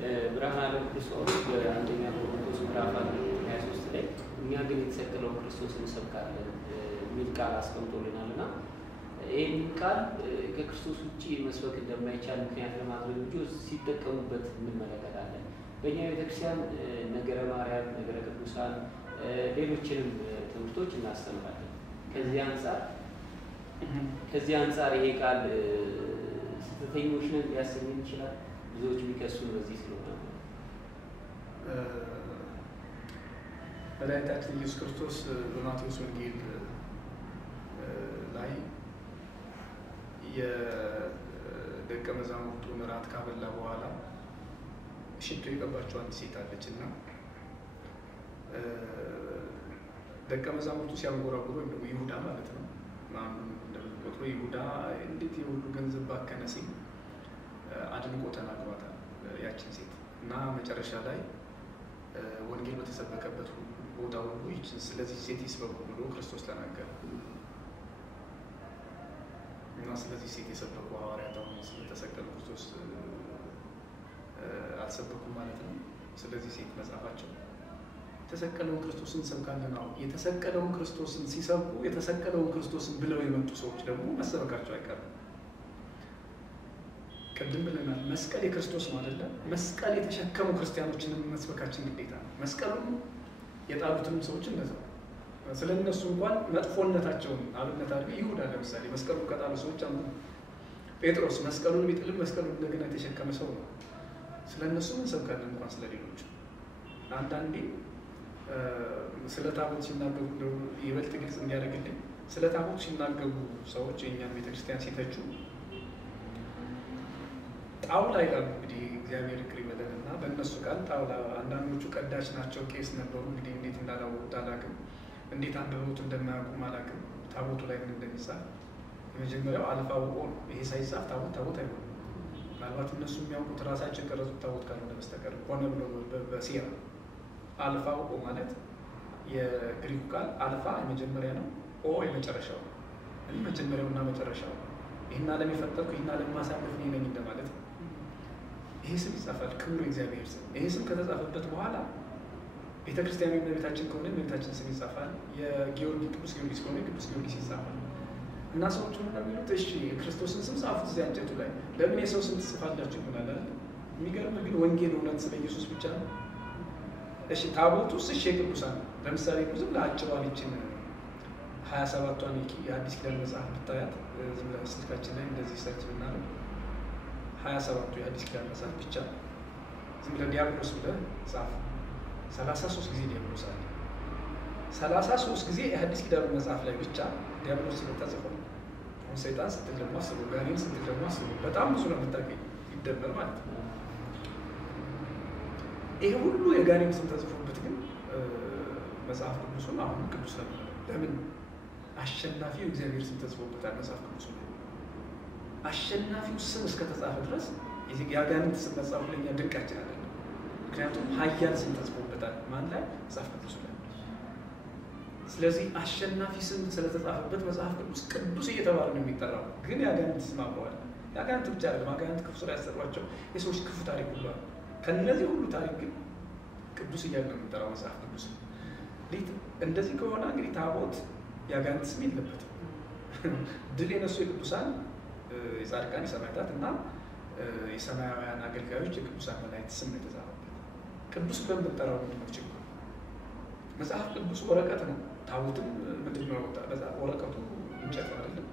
ብርሃነ ዓለም ክርስቶስ በአንደኛ ቆሮንቶስ ምዕራፍ 23 ላይ እኛ ግን የተሰቀለውን ክርስቶስን እንሰብካለን የሚል ቃል አስቀምጦልናልና ይህን ቃል ከክርስቶስ ውጪ መስበክ እንደማይቻል ምክንያት ለማድረግ ልጆች ሲጠቀሙበት እንመለከታለን። በእኛ ቤተክርስቲያን ነገረ ማርያም፣ ነገረ ቅዱሳን ሌሎችንም ትምህርቶች እናስተምራለን። ከዚህ አንፃር ይሄ ቃል ስተተኞች ነን ሊያሰኘን ይችላል። ብዙዎች የሚከሱን በዚህ ስለሆነ መድኃኒታችን ኢየሱስ ክርስቶስ በማቴዎስ ወንጌል ላይ የደቀ መዛሙርቱን እራት ካበላ በኋላ ሽቶ የቀባቸው አንድ ሴት አለችና ደቀ መዛሙርቱ ሲያንጎራጉሩ ወይም ደግሞ ይሁዳ ማለት ነው ማንም እንደምትቆጥሩ ይሁዳ እንዴት የሁሉ ገንዘብ ባከነ ሲል አድንቆ ተናግሯታል ያችን ሴት እና መጨረሻ ላይ ወንጌል በተሰበከበት ቦታ ሁሉ ይችን ስለዚህ ሴት ይስበኩ ብሎ ክርስቶስ ተናገረ እና ስለዚህ ሴት የሰበኩ ሐዋርያት አሁን ስለተሰቀለ ክርስቶስ አልሰበኩም ማለት ነው። ስለዚህ ሴት መጻፋቸው የተሰቀለውን ክርስቶስን ሰብካለን ነው። የተሰቀለውን ክርስቶስን ሲሰብኩ የተሰቀለውን ክርስቶስን ብለው የመጡ ሰዎች ደግሞ መሰበካቸው አይቀርም። ቅድም ብለናል መስቀል የክርስቶስ ነው አይደለ? መስቀል የተሸከሙ ክርስቲያኖችንም መስበካችን ግዴታ ነው። መስቀሉን የጣሉትንም ሰዎች እንደዛው ስለነሱ እንኳን መጥፎነታቸውን አብነት አድርገው ይሁዳ ለምሳሌ መስቀሉን ከጣሉ ሰዎች አንዱ ጴጥሮስ መስቀሉን ቢጥልም መስቀሉን እንደገና የተሸከመ ሰው ነው። ስለነሱ እንሰብካለን እንኳን ስለሌሎች አንዳንዴ ስለ ታቦት ሲናገሩ ይበልጥ ግልጽ እንዲያደርግልኝ ስለ ታቦት ሲናገሩ ሰዎች የእኛን ቤተክርስቲያን ሲተቹ ጣውላ ይላሉ። እንግዲህ እግዚአብሔር ይቅር ይበለንና በእነሱ ቃል ጣውላ አንዳንዶቹ ቀዳሽ ናቸው ቄስ ነበሩ። እንግዲህ እንዴት እንዳላወቁት አላውቅም፣ እንዴት አንብበውት እንደማያውቁም አላውቅም። ታቦቱ ላይ ምን እንደሚጻፍ የመጀመሪያው አልፋ ወኦ ነው። ይሄ ሳይጻፍ ታቦት አይሆንም። ምናልባት እነሱ የሚያውቁት ራሳቸው የቀረጹት ታቦት ካልሆነ በስተቀር ሆነ ብለው በሴራ አልፋ ወኦ ማለት የግሪኩ ቃል አልፋ የመጀመሪያ ነው፣ ኦ የመጨረሻው ነው። እኔ መጀመሪያውና መጨረሻው ይህን ዓለም የፈጠርኩ ይህን ዓለም ማሳለፍ እኔ ነኝ እንደማለት ነው። ይሄ ስም ይጻፋል፣ ክብሩ እግዚአብሔር ስም። ይሄ ስም ከተጻፈበት በኋላ ቤተክርስቲያኑ የእመቤታችን ከሆነ የእመቤታችን ስም ይጻፋል፣ የጊዮርጊስ ቅዱስ ጊዮርጊስ ከሆነ ቅዱስ ጊዮርጊስ ይጻፋል። እና ሰዎቹ እንደሚሉት እሺ የክርስቶስን ስም ጻፉት እዚያ እንጨቱ ላይ ለምን የሰው ስም ትጽፋላችሁ ይሆናል አይደል? የሚገርም ግን ወንጌል እውነት ስለ ኢየሱስ ብቻ ነው። እሺ ታቦቱስ እሺ የቅዱሳን ለምሳሌ ብዙም ለአጭሯልችን 27ቷን የአዲስ ኪዳን መጽሐፍ ብታያት ዝም ብለህ ስልካችን ላይ እንደዚህ ሰርች ብናደርግ 27ቱ የአዲስ ኪዳን መጽሐፍ ብቻ ዝም ብለህ ዲያብሎስ ብለህ ጻፍ 33 ጊዜ ዲያብሎስ አለ። 33 ጊዜ የአዲስ ኪዳን መጽሐፍ ላይ ብቻ ዲያብሎስ ስለተጻፈው አሁን ሰይጣን ስትል ደግሞ አስቡ፣ ጋኔን ስትል ደግሞ አስቡ፣ በጣም ብዙ ነው የምታገኝ ይደመር ማለት ነው። ይሄ ሁሉ የጋኔን ስም ተጽፎበት ግን መጽሐፍ ቅዱሱን አሁን ቅዱስ ነው። ለምን? አሸናፊው እግዚአብሔር ስም ተጽፎበታል መጽሐፍ ቅዱስ ነው። አሸናፊው ስም እስከተጻፈ ድረስ የጋኔን ስም መጽሐፍ ለኛ ድንቃችን አይደለም። ምክንያቱም ኃያል ስም ተጽፎበታል ማን ላይ? መጽሐፍ ቅዱስ ላይ። ስለዚህ አሸናፊ ስም ስለተጻፈበት መጽሐፍ ቅዱስ ቅዱስ እየተባለ ነው የሚጠራው። ግን ያጋንንት ስም አብረዋል። ያጋንንት ብቻ አይደለም፣ ያጋንንት ክፉ ስራ ያሰሯቸው የሰዎች ክፉ ታሪክ ሁሉ አለ። ከነዚህ ሁሉ ታሪክ ግን ቅዱስ እያለ ነው የሚጠራው መጽሐፍ ቅዱስ። እንደዚህ ከሆነ እንግዲህ ታቦት ያጋንንት ስም የለበትም። ድል የነሱ የቅዱሳን የጻድቃን የሰማዕታት እና የሰማያውያን አገልጋዮች የቅዱሳን መላእክት ስም ነው የተጻፈበት። ቅዱስ በምንጠራው ምንድነው ችግሩ? መጽሐፍ ቅዱስ ወረቀት ነው። ታቦትም ምንድነው? ወረቀቱ እንጨት ነው አይደለም?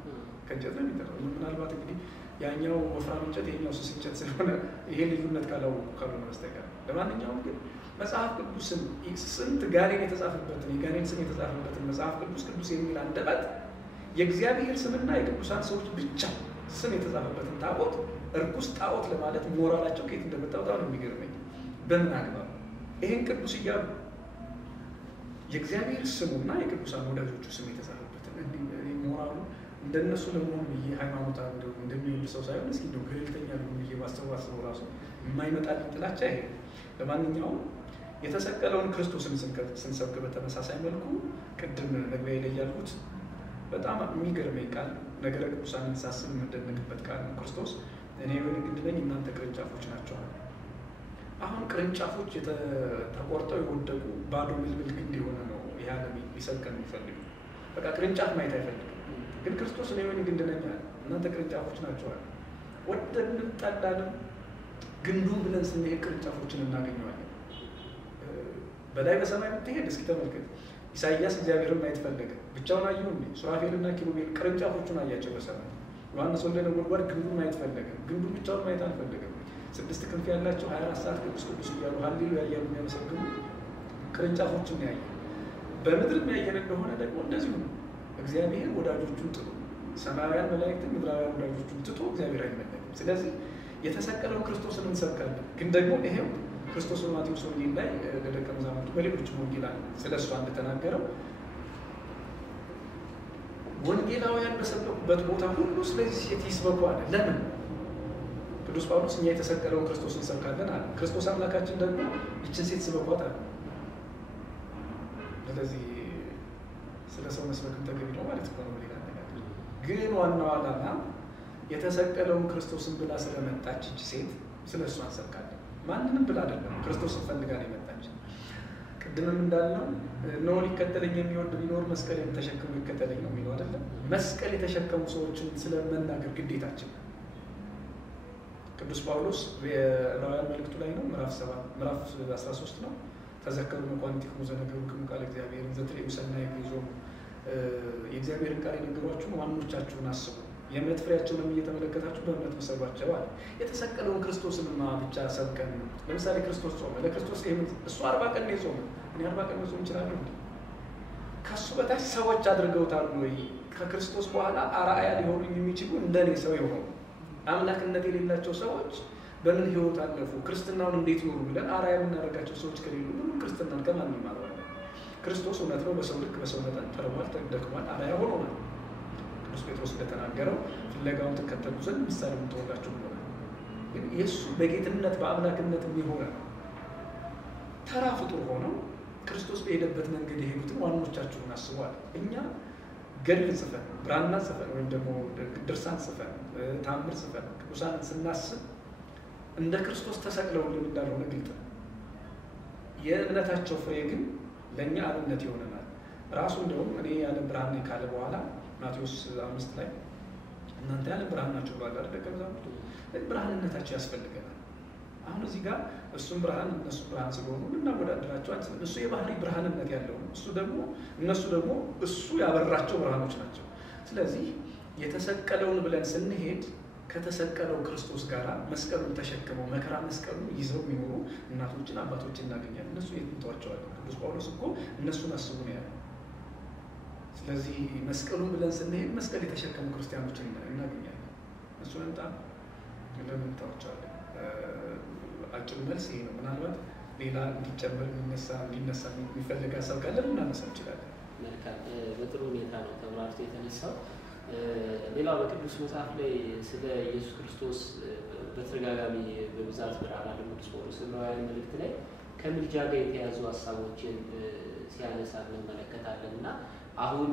ከእንጨት ነው የሚጠራው። ምናልባት እንግዲህ ያኛው ወፍራም እንጨት የኛው ስስ እንጨት ስለሆነ ይሄ ልዩነት ካልሆነ በስተቀር ለማንኛውም ግን መጽሐፍ ቅዱስን ስንት ጋኔን የተጻፈበትን የጋኔን ስም የተጻፈበትን መጽሐፍ ቅዱስ የሚል አንደበት የእግዚአብሔር ስምና የቅዱሳን ሰዎች ብቻ ስም የተጻፈበትን ታቦት እርኩስ ጣዖት ለማለት ሞራላቸው ከየት እንደመጣ በጣም ነው የሚገርመኝ። በምን አግባብ ይሄን ቅዱስ እያሉ የእግዚአብሔር ስሙና የቅዱሳን ወዳጆቹ ስም የተጻፈበትን ሞራሉ እንደነሱ ለመሆን ሃይማኖት እንደሚወድ ሰው ሳይሆን እስኪ ነው ገለልተኛ ነው እየባስተዋሰው ራሱ የማይመጣልኝ ጥላቻ ይሄ። ለማንኛውም የተሰቀለውን ክርስቶስን ስንሰብክ በተመሳሳይ መልኩ ቅድም መግቢያ ላይ ያልኩት በጣም የሚገርመኝ ቃል ነገረ ቅዱሳንን ሳስብ የምደነቅበት ቃል ነው። ክርስቶስ እኔ የወይን ግንድ ነኝ እናንተ ቅርንጫፎች ናቸው። አሁን ቅርንጫፎች ተቆርጠው የወደቁ ባዶ ምልምል ግንድ የሆነ ነው ይህ ዓለም ሊሰብከን የሚፈልግ። በቃ ቅርንጫፍ ማየት አይፈልግም። ግን ክርስቶስ እኔ የወይን ግንድ ነኝ አለ፣ እናንተ ቅርንጫፎች ናቸዋል። ወደድንም ጠላንም ግንዱን ብለን ስንሄድ ቅርንጫፎችን እናገኘዋለን። በላይ በሰማይ ብትሄድ እስኪ ተመልከት። ኢሳይያስ እግዚአብሔርን ማየት ፈለገ፣ ብቻውን አየሁ እንዴ? ሱራፌልና ኪሩቤል ቅርንጫፎቹን አያቸው በሰማይ። ዮሐንስ ወልደ ነጎድጓድ ግንዱን ማየት ፈለገ፣ ግንዱን ብቻውን ማየት አልፈለገም። 6 ክንፍ ያላቸው 24 ሰዓት ቅዱስ ቅዱስ እያሉ ሃሌሉያ እያሉ የሚያመሰግኑ ቅርንጫፎችን ያየ። በምድር ያየን እንደሆነ ደግሞ እንደዚሁ ነው። እግዚአብሔር ወዳጆቹን ጥሎ ሰማያውያን መላእክትን ምድራውያን ወዳጆቹን ትቶ እግዚአብሔር አይመለክም። ስለዚህ የተሰቀለውን ክርስቶስን እንሰብካለን። ግን ደግሞ ይሄው ክርስቶስ በማቴዎስ ወንጌል ላይ ለደቀ መዛሙርቱ በሌሎችም ወንጌላት ስለ እሷ እንደተናገረው ወንጌላውያን በሰበኩበት ቦታ ሁሉ ስለዚህ ሴት ይስበኩ አለ። ለምን? ቅዱስ ጳውሎስ እኛ የተሰቀለውን ክርስቶስን እንሰብካለን አለ። ክርስቶስ አምላካችን ደግሞ ይችን ሴት ስበኳት አለ። ስለዚህ ስለ ሰው መስበክም ተገቢ ነው ማለት ነው። ሌላ ነገር ግን ዋናው ዓላማ የተሰቀለውን ክርስቶስን ብላ ስለመጣች እቺ ሴት ስለ እሷ እንሰብካለን። ማንንም ብላ አይደለም፣ ክርስቶስን ፈልጋ ነው የመጣች። ቅድምም እንዳልነው እነሆ ሊከተለኝ የሚወድ ቢኖር መስቀሌን ተሸክሞ ይከተለኝ ነው የሚለው አይደለም። መስቀል የተሸከሙ ሰዎችን ስለመናገር ግዴታችን። ቅዱስ ጳውሎስ በዕብራውያን መልእክቱ ላይ ነው ምዕራፍ 13 ነው። ተዘከሩ መኳንንቲክሙ ዘነገሩክሙ ቃለ እግዚአብሔር ዘትሬኡ ሰናየ ግዞሙ፣ የእግዚአብሔርን ቃል የነገሯችሁን ዋኖቻችሁን አስቡ፣ የእምነት ፍሬያቸውንም እየተመለከታችሁ በእምነት መሰሏቸው አለ። የተሰቀለውን ክርስቶስንማ ብቻ ሰብከን። ለምሳሌ ክርስቶስ ጾመ። ለክርስቶስ እሱ 40 ቀን ነው የጾመ። እኔ 40 ቀን መጾም እችላለሁ እንዴ? ከሱ በታች ሰዎች አድርገውታል ወይ? ከክርስቶስ በኋላ አርአያ ሊሆኑ የሚችሉ እንደኔ ሰው የሆኑ አምላክነት የሌላቸው ሰዎች በምን ህይወት አለፉ? ክርስትናውን እንዴት ኖሩ ብለን አርአያ የምናደርጋቸው ሰዎች ከሌሉ ምንም ክርስትናን ከማን ይማራል? ክርስቶስ እውነት ነው፣ በሰው ልክ በሰው መጠን ተርቧል፣ ተደክሟል፣ አርአያ ሆኖናል። ቅዱስ ጴጥሮስ እንደተናገረው ፍለጋውን ተከተሉ ዘንድ ምሳሌውን ተወላችሁ ብሎናል። ግን የእሱ በጌትነት በአምላክነት የሚሆነ ተራ ፍጡር ሆነው ክርስቶስ በሄደበት መንገድ የሄዱትን ዋኖቻችሁን አስቧል። እኛ ገድል ጽፈን ብራና ጽፈን ወይም ደግሞ ድርሳን ጽፈን ታምር ጽፈን ቅዱሳንን ስናስብ እንደ ክርስቶስ ተሰቅለውልን እንዳልሆነ ግልጥ ነው። የእምነታቸው ፍሬ ግን ለእኛ አብነት ይሆነናል። ራሱ እንደውም እኔ የዓለም ብርሃን ነኝ ካለ በኋላ ማቴዎስ 5 ላይ እናንተ የዓለም ብርሃን ናችሁ ብሏል አይደል? ደቀ መዛሙርቱ ብርሃንነታቸው ያስፈልገናል። አሁን እዚህ ጋር እሱም ብርሃን እነሱ ብርሃን ስለሆኑ ልናወዳደራቸው አንችልም። እሱ የባህሪ ብርሃንነት ያለው ነው። እነሱ ደግሞ እሱ ያበራቸው ብርሃኖች ናቸው። ስለዚህ የተሰቀለውን ብለን ስንሄድ ከተሰቀለው ክርስቶስ ጋር መስቀሉን ተሸክመው መከራ መስቀሉን ይዘው የሚኖሩ እናቶችን አባቶችን እናገኛለን። እነሱ የት እንተዋቸዋለን? ቅዱስ ጳውሎስ እኮ እነሱን አስቡ ነው ያለው። ስለዚህ መስቀሉን ብለን ስንሄድ መስቀል የተሸከሙ ክርስቲያኖችን እናገኛለን። እሱን እንጣ ለምን እንተዋቸዋለን? አጭሩ መልስ ይሄ ነው። ምናልባት ሌላ እንዲጨመር እንዲነሳ የሚፈልግ ሀሳብ ካለ ልናነሳ እንችላለን። መልካም፣ በጥሩ ሁኔታ ነው ተብራርቶ የተነሳው። ሌላው በቅዱስ መጽሐፍ ላይ ስለ ኢየሱስ ክርስቶስ በተደጋጋሚ በብዛት ብርሃን አለ ቅዱስ ጳውሎስ ዕብራውያን መልእክት ላይ ከምልጃ ጋር የተያዙ ሀሳቦችን ሲያነሳ እንመለከታለን እና አሁን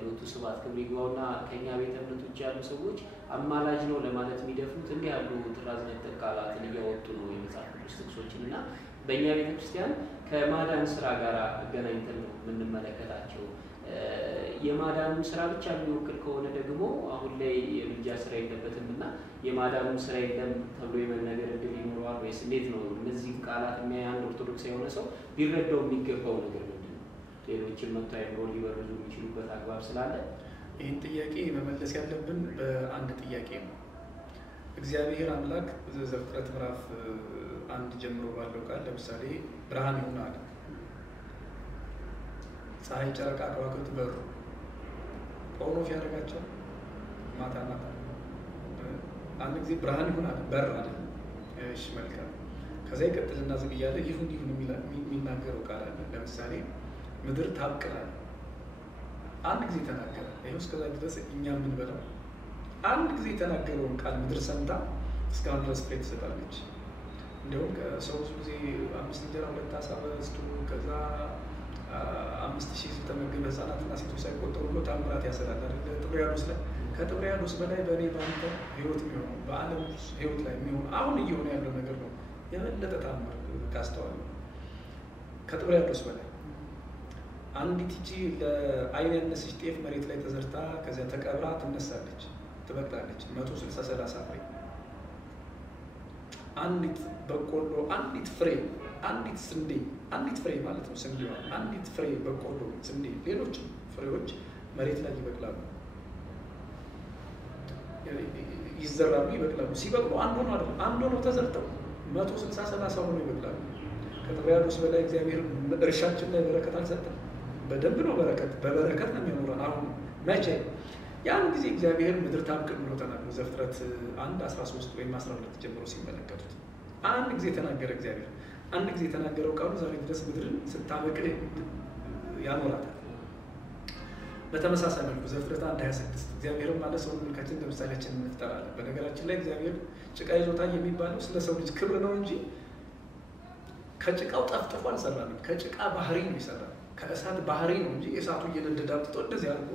ሎቱ ስብሐት ክብር ይግባውና ከኛ ቤተ እምነት ውጭ ያሉ ሰዎች አማላጅ ነው ለማለት የሚደፍሩት እንዲህ ያሉ ጥራዝ ነጠቅ ቃላትን እያወጡ ነው የመጽሐፍ ቅዱስ ጥቅሶችን እና በእኛ ቤተክርስቲያን ከማዳን ስራ ጋር አገናኝተን ነው የምንመለከታቸው። የማዳኑን ስራ ብቻ የሚወክል ከሆነ ደግሞ አሁን ላይ የምልጃ ስራ የለበትም እና የማዳኑን ስራ የለም ተብሎ የመነገር እድል ይኖረዋል ወይስ እንዴት ነው? እነዚህ ቃላት የሚያያን ኦርቶዶክስ የሆነ ሰው ሊረዳው የሚገባው ነገር ምንድን ነው? ሌሎችን መጥቶ አይምሮ ሊበርዙ የሚችሉበት አግባብ ስላለ ይህን ጥያቄ መመለስ ያለብን በአንድ ጥያቄ ነው። እግዚአብሔር አምላክ ዘፍጥረት ምዕራፍ 1 ጀምሮ ባለው ቃል ለምሳሌ ብርሃን ይሁን አለ። ፀሐይ፣ ጨረቃ፣ ከዋክብት በሩ ኦኖፍ ያደረጋቸው ማታ ማታ አንድ ጊዜ ብርሃን ይሁን አለ፣ በር አለ። እሺ መልካም። ከዛ ይቀጥልና ዝም እያለ ይሁን የሚናገረው ቃል አለ። ለምሳሌ ምድር ታብቅላል። አንድ ጊዜ ተናገረ። ይኸው እስከዛ ድረስ እኛ የምንበላው አንድ ጊዜ የተናገረውን ቃል ምድር ሰምታ እስካሁን ድረስ ፍሬ ትሰጣለች። እንዲሁም ከሰው ብዙ ጊዜ 5 እንጀራ 2 ዓሣ በስቶ ከዛ 5000 ተመገበ፣ ህፃናትና ሴቶች ሳይቆጠሩ ብሎ ታምራት ያሰራል አይደል? ጥብርያዶስ ላይ ከጥብርያዶስ በላይ በእኔ በአንተ ህይወት የሚሆነው በዓለም ህይወት ላይ የሚሆነው አሁን እየሆነ ያለው ነገር ነው የበለጠ ታምር ካስተዋሉ ከጥብርያዶስ በላይ አንዲት እቺ ለአይን ያነሰች ጤፍ መሬት ላይ ተዘርታ ከዚያ ተቀብራ ትነሳለች፣ ትበቅላለች 160 ፍሬ። አንዲት በቆሎ፣ አንዲት ፍሬ፣ አንዲት ስንዴ፣ አንዲት ፍሬ ማለት ነው ስንዴዋ፣ አንዲት ፍሬ በቆሎ፣ ስንዴ፣ ሌሎችም ፍሬዎች መሬት ላይ ይበቅላሉ፣ ይዘራሉ፣ ይበቅላሉ። ሲበቅሉ አንድ ሆነው ተዘርተው 160 ሆነው ይበቅላሉ። ከጥብርያዶስ በላይ እግዚአብሔር እርሻችን ላይ በረከት አልሰጠም። በደንብ ነው በረከት፣ በበረከት ነው የሚያኖረን። አሁን መቼ? ያን ጊዜ እግዚአብሔር ምድር ታብቅል ብሎ ተናግሮ ዘፍጥረት 1:13 ወይም 12 ጀምሮ ሲመለከቱት አንድ ጊዜ ተናገረ እግዚአብሔር። አንድ ጊዜ የተናገረው ቃሉ ዛሬ ድረስ ምድርን ስታበቅል ያኖራታል። በተመሳሳይ መልኩ ዘፍጥረት 1:26 እግዚአብሔርም ማለት ሰውን መልካችን እንደ ምሳሌያችን እንፍጠር አለ። በነገራችን ላይ እግዚአብሔር ጭቃ ይዞታል የሚባለው ስለ ሰው ልጅ ክብር ነው እንጂ ከጭቃው ጠፍጥፎ አልሰራንም። ከጭቃ ባህሪ ነው ይሰራል። ከእሳት ባህሪ ነው እንጂ የእሳቱ እየነደደ አምጥቶ እንደዚህ አድርጎ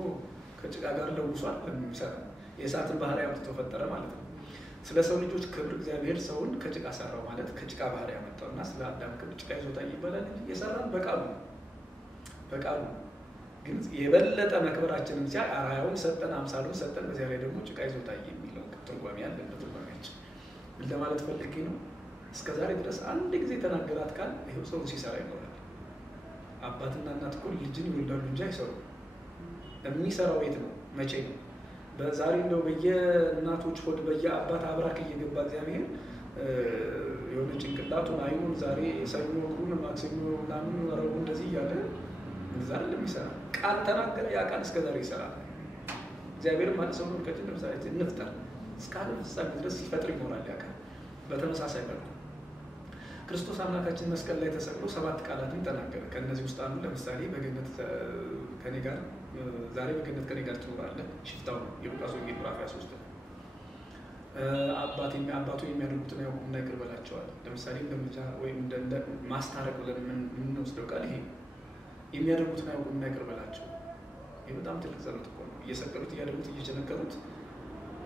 ከጭቃ ጋር ለውሷል ለሚሰራ የእሳትን ባህሪ አምጥቶ ፈጠረ ማለት ነው። ስለ ሰው ልጆች ክብር እግዚአብሔር ሰውን ከጭቃ ሰራው ማለት ከጭቃ ባህሪ ያመጣውና ስለ አዳም ክብር ጭቃ ይዞታል ይባላል እንጂ የሰራን በቃሉ ግን የበለጠ መክበራችንን ሲያይ አርአያውን ሰጠን፣ አምሳሉን ሰጠን። በዚያ ላይ ደግሞ ጭቃ ይዞታል የሚለው ትርጓሜ ያለን ትርጓሜያችን ምን ለማለት ፈልጌ ነው? እስከ ዛሬ ድረስ አንድ ጊዜ ተናገራት ቃል ይሄው ሰው ሲሰራ ይኖራል። አባትና እናት እኮ ልጅን ይወልዳሉ እንጂ አይሰሩም። የሚሰራው የት ነው? መቼ ነው? በዛሬ እንደው በየእናቶች ሆድ በየአባት አብራክ እየገባ እግዚአብሔር የሆነ ጭንቅላቱን አይኑን ዛሬ ሰኞ እግሩን ማክሰኞ ምናምን ረቡዕ እንደዚህ እያለ እዛ አይደለም ይሰራ። ቃል ተናገረ፣ ያ ቃል እስከ ዛሬ ይሰራል። እግዚአብሔር ማለት ሰው ነው ከዚህ ለምሳሌ እንፍጠር እስከ ዓለም ፍጻሜ ድረስ ሲፈጥር ይኖራል ያ ቃል። በተመሳሳይ መልኩ ክርስቶስ አምላካችን መስቀል ላይ ተሰቅሎ 7 ቃላትን ተናገረ። ከእነዚህ ውስጥ አንዱ ለምሳሌ በገነት ከኔ ጋር ዛሬ በገነት ከኔ ጋር ትኖራለህ ሽፍታው ነው። የሉቃስ ወንጌል ምዕራፍ 23 ነው። አባቱ የሚያደርጉትን ያውቁና ይቅር በላቸዋል። ለምሳሌ እንደምጃ ወይም እንደ ማስታረቅ ብለን የምንወስደው ቃል ይሄ የሚያደርጉትን ያውቁና ይቅር በላቸው። ይህ በጣም ትልቅ ጸሎት እኮ ነው። እየሰቀሉት እያደረጉት እየቸነከሩት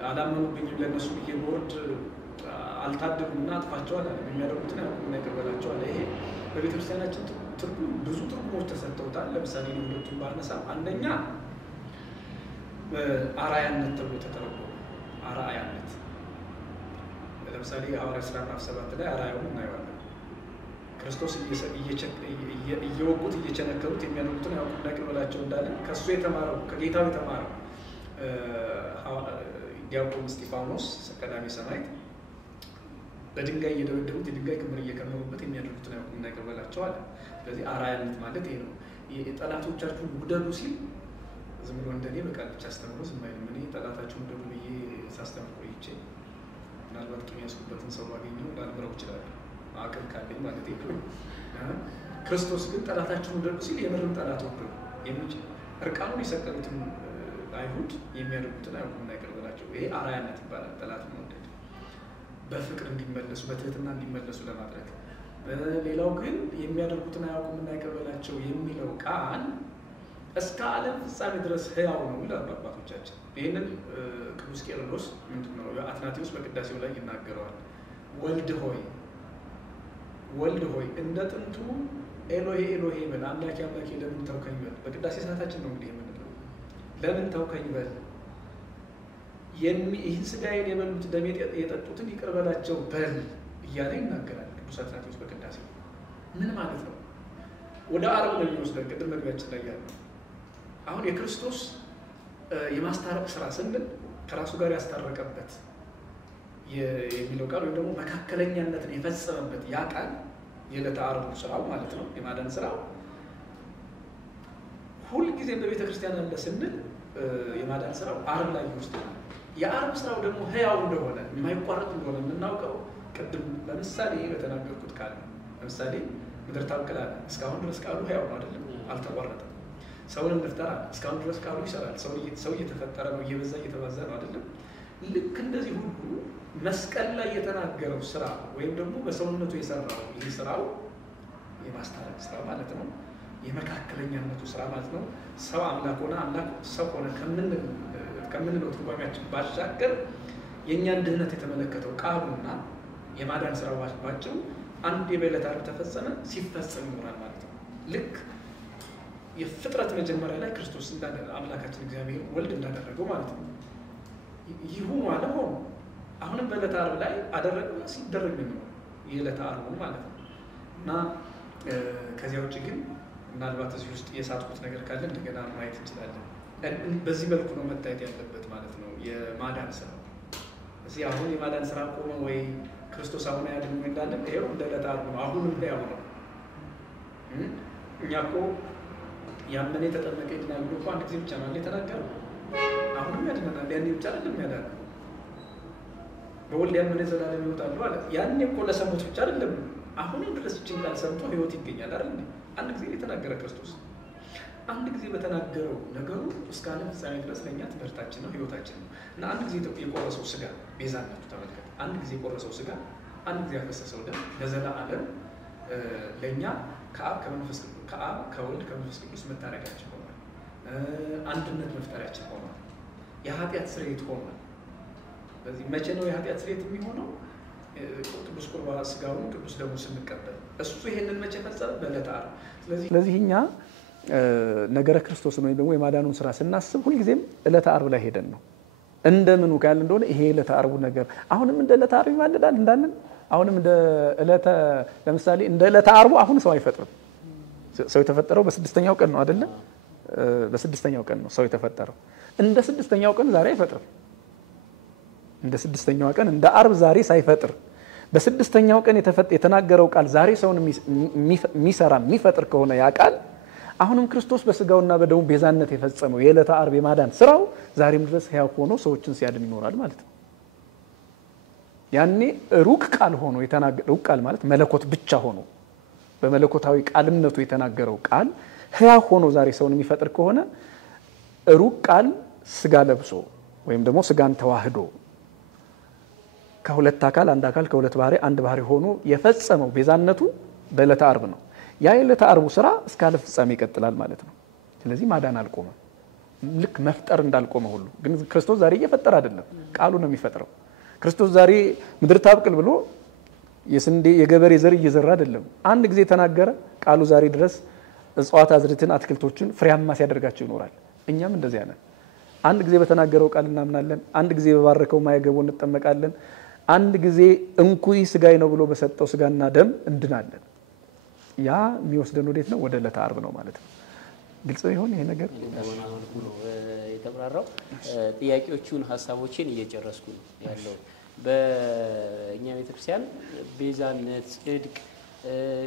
አላመኑብኝም ለእነሱ ብዬ ቦርድ አልታደሉምና አጥፋቸዋል አለ። የሚያደርጉትን ያውቁና ይቅር በላቸዋል። ይሄ በቤተክርስቲያናችን ትርጉም ብዙ ትርጉሞች ተሰጥተውታል። ለምሳሌ ሁለቱን ባነሳ አንደኛ አርአያነት ተብሎ ተተረጎመ። አርአያነት ለምሳሌ ሐዋርያት ሥራ ምዕራፍ 7 ላይ አርአያውን እናየዋለን። ክርስቶስ እየወጉት እየቸነከሩት የሚያደርጉትን ያውቁና ይቅር በላቸው እንዳለ ከእሱ የተማረው ከጌታው የተማረው ዲያቆን እስጢፋኖስ ቀዳሜ ሰማዕት በድንጋይ እየደበደቡት የድንጋይ ክምር እየከመሩበት የሚያደርጉትን ያውቁና ይቅር በላቸው አለ። ስለዚህ አርአያነት ማለት ይሄ ነው። የጠላቶቻችሁን ውደዱ ሲል ዝም ብሎ እንደኔ በቃል ብቻ አስተምሮ ዝም አይልም። እኔ ጠላታችሁን ውደዱ ብዬ ሳስተምር ቆይቼ ምናልባት ቂም ያዝኩበትን ሰው ባገኘው ላልምረው እችላለሁ፣ አቅም ካለኝ ማለት ነው። ክርስቶስ ግን ጠላታችሁን ውደዱ ሲል የምርም ጠላት ወደዱ የሚችል እርቃኑን የሰቀሉትን አይሁድ የሚያደርጉትን ያውቁና ይቅር በላቸው። ይሄ አርአያነት ይባላል። ጠላት መውደድ በፍቅር እንዲመለሱ በትህትና እንዲመለሱ ለማድረግ። ሌላው ግን የሚያደርጉትን አያውቁምና ይቅር በላቸው የሚለው ቃል እስከ ዓለም ፍጻሜ ድረስ ሕያው ነው ይላሉ አባቶቻችን። ይህንን ቅዱስ ቄርሎስ ምንድነው አትናቴዎስ በቅዳሴው ላይ ይናገረዋል። ወልድ ሆይ እንደ ጥንቱ ኤሎሄ ኤሎሄ በል፣ አምላኬ አምላኬ ለምን ተውከኝ በል። በቅዳሴ ሰዓታችን ነው እንግዲህ የምንለው ለምን ተውከኝ በል፣ ይህን ስጋዬን የበሉት ደሜ የጠጡትን ይቅር በላቸው በል እያለ ይናገራል ቅዱስ አትናቴዎስ በቅዳሴው። ምን ማለት ነው? ወደ አረብ ነው የሚወስደን። ቅድም መግቢያችን ላይ ያለው አሁን የክርስቶስ የማስታረቅ ስራ ስንል ከራሱ ጋር ያስታረቀበት የሚለው ቃል ወይም ደግሞ መካከለኛነትን የፈጸመበት ያ ቃል የዕለተ ዓርቡ ስራው ማለት ነው። የማዳን ስራው ሁልጊዜ በቤተ ክርስቲያን አለ ስንል የማዳን ስራው ዓርብ ላይ ይወስዳል። የዓርብ ስራው ደግሞ ሕያው እንደሆነ የማይቋረጥ እንደሆነ የምናውቀው ቅድም ለምሳሌ በተናገርኩት ቃል ነው። ለምሳሌ ምድር ታብቅላለች። እስካሁን ድረስ ቃሉ ሕያው ነው አይደለም? አልተቋረጠም። ሰውን እንፍጠር አለ። እስካሁን ድረስ ቃሉ ይሰራል። ሰው እየተፈጠረ ነው፣ እየበዛ እየተባዛ ነው አይደለም? ልክ እንደዚህ ሁሉ መስቀል ላይ የተናገረው ስራ ወይም ደግሞ በሰውነቱ የሰራው ይህ ስራው የማስታረቅ ስራ ማለት ነው። የመካከለኛነቱ ስራ ማለት ነው። ሰው አምላክ ሆነ አምላክ ሰው ሆነ ከምንለው ትርጓሜያችን ባሻገር የእኛን ድህነት የተመለከተው ቃሉና የማዳን ስራው ባቸው አንድ የበለት ዓርብ ተፈጸመ ሲፈጸም ይኖራል ማለት ነው። ልክ የፍጥረት መጀመሪያ ላይ ክርስቶስ አምላካችን እግዚአብሔር ወልድ እንዳደረገው ማለት ነው። ይሁን አለ ሆኖ አሁንም በዕለተ ዓርብ ላይ አደረገው ሲደረግ ነው የዕለተ ዓርቡን ማለት ነው። እና ከዚያ ውጭ ግን ምናልባት እዚህ ውስጥ የሳትኩት ነገር ካለ እንደገና ማየት እንችላለን። በዚህ መልኩ ነው መታየት ያለበት ማለት ነው የማዳን ስራ። እዚህ አሁን የማዳን ስራ ቆመ ወይ ክርስቶስ አሁን ያድነው እንዳለን ይሄው እንደ ዕለተ ዓርብ ነው። አሁንም ያው ነው። እኛ እኮ ያመነ የተጠመቀ ይድናል ብሎ እኮ አንድ ጊዜ ብቻ ነው የተናገረው። አሁንም ያድነናል። ያኔ ብቻ አይደለም ያዳነው። በወልድ ያመነ ዘላለም ሕይወት አለው አለ። ያኔ እኮ ለሰሙት ብቻ አይደለም፣ አሁንም ድረስ ይህችን ቃል ሰምቶ ሕይወት ይገኛል አይደል? አንድ ጊዜ የተናገረ ክርስቶስ አንድ ጊዜ በተናገረው ነገሩ እስከ ዓለም ፍጻሜ ድረስ ለእኛ ትምህርታችን ነው፣ ሕይወታችን ነው። እና አንድ ጊዜ የቆረሰው ስጋ ቤዛነቱ ተመልከት። አንድ ጊዜ የቆረሰው ስጋ፣ አንድ ጊዜ ያፈሰሰው ደም ለዘላለም ለእኛ ከአብ ከወልድ ከመንፈስ ቅዱስ መታረቂያችን ሆኗል። አንድነት መፍጠሪያችን ሆኗል። የኃጢአት ስርየት ሆኗል። ስለዚህ መቼ ነው የኃጢአት ስርየት የሚሆነው? ቅዱስ ቁርባን ስጋውን ቅዱስ ደሙን ስንቀበል። እሱ ይሄንን መቼ ፈጸመ? በዕለተ ዓርብ። ስለዚህ እኛ ነገረ ክርስቶስን ወይም ደግሞ የማዳኑን ስራ ስናስብ ሁልጊዜም ዕለተ ዓርብ ላይ ሄደን ነው። እንደምኑ ካለ እንደሆነ ይሄ ዕለተ ዓርቡ ነገር አሁንም እንደ ዕለተ ዓርብ ይማልዳል እንዳለን አሁንም እንደ ዕለተ ለምሳሌ እንደ ዕለተ ዓርቡ አሁን ሰው አይፈጥርም። ሰው የተፈጠረው በስድስተኛው ቀን ነው አይደለ? በስድስተኛው ቀን ነው ሰው የተፈጠረው። እንደ ስድስተኛው ቀን ዛሬ አይፈጥርም። እንደ ስድስተኛው ቀን እንደ ዓርብ ዛሬ ሳይፈጥር በስድስተኛው ቀን የተናገረው ቃል ዛሬ ሰውን የሚፈጥር ከሆነ ያ ቃል አሁንም ክርስቶስ በስጋውና በደሙ ቤዛነት የፈጸመው የዕለተ ዓርብ የማዳን ስራው ዛሬም ድረስ ሕያው ሆኖ ሰዎችን ሲያድን ይኖራል ማለት ነው። ያኔ ሩቅ ቃል ሆኖ የተናገረው ቃል ማለት መለኮት ብቻ ሆኖ በመለኮታዊ ቃልነቱ የተናገረው ቃል ሕያው ሆኖ ዛሬ ሰውን የሚፈጥር ከሆነ ሩቅ ቃል ስጋ ለብሶ ወይም ደግሞ ስጋን ተዋህዶ ከሁለት አካል አንድ አካል ከሁለት ባህሪ አንድ ባህሪ ሆኖ የፈጸመው ቤዛነቱ በዕለተ ዓርብ ነው። ያ የዕለተ ዓርቡ ስራ እስከ ዓለም ፍጻሜ ይቀጥላል ማለት ነው። ስለዚህ ማዳን አልቆመም። ልክ መፍጠር እንዳልቆመ ሁሉ ግን ክርስቶስ ዛሬ እየፈጠረ አይደለም፣ ቃሉ ነው የሚፈጥረው። ክርስቶስ ዛሬ ምድር ታብቅል ብሎ የስንዴ የገበሬ ዘር እየዘራ አይደለም። አንድ ጊዜ ተናገረ፣ ቃሉ ዛሬ ድረስ እጽዋት አዝርዕትን አትክልቶችን ፍሬያማ ሲያደርጋቸው ይኖራል። እኛም እንደዚያ ነን። አንድ ጊዜ በተናገረው ቃል እናምናለን። አንድ ጊዜ በባረከው ማየገቦ እንጠመቃለን። አንድ ጊዜ እንኩይ ስጋይ ነው ብሎ በሰጠው ስጋና ደም እንድናለን። ያ የሚወስደን ወዴት ነው? ወደ ዕለተ ዓርብ ነው ማለት ነው። ግልጽ ይሆን ይሄ ነገር? የተብራራው ጥያቄዎቹን ሀሳቦችን እየጨረስኩ ነው ያለው። በእኛ ቤተክርስቲያን ቤዛነት፣ ጽድቅ፣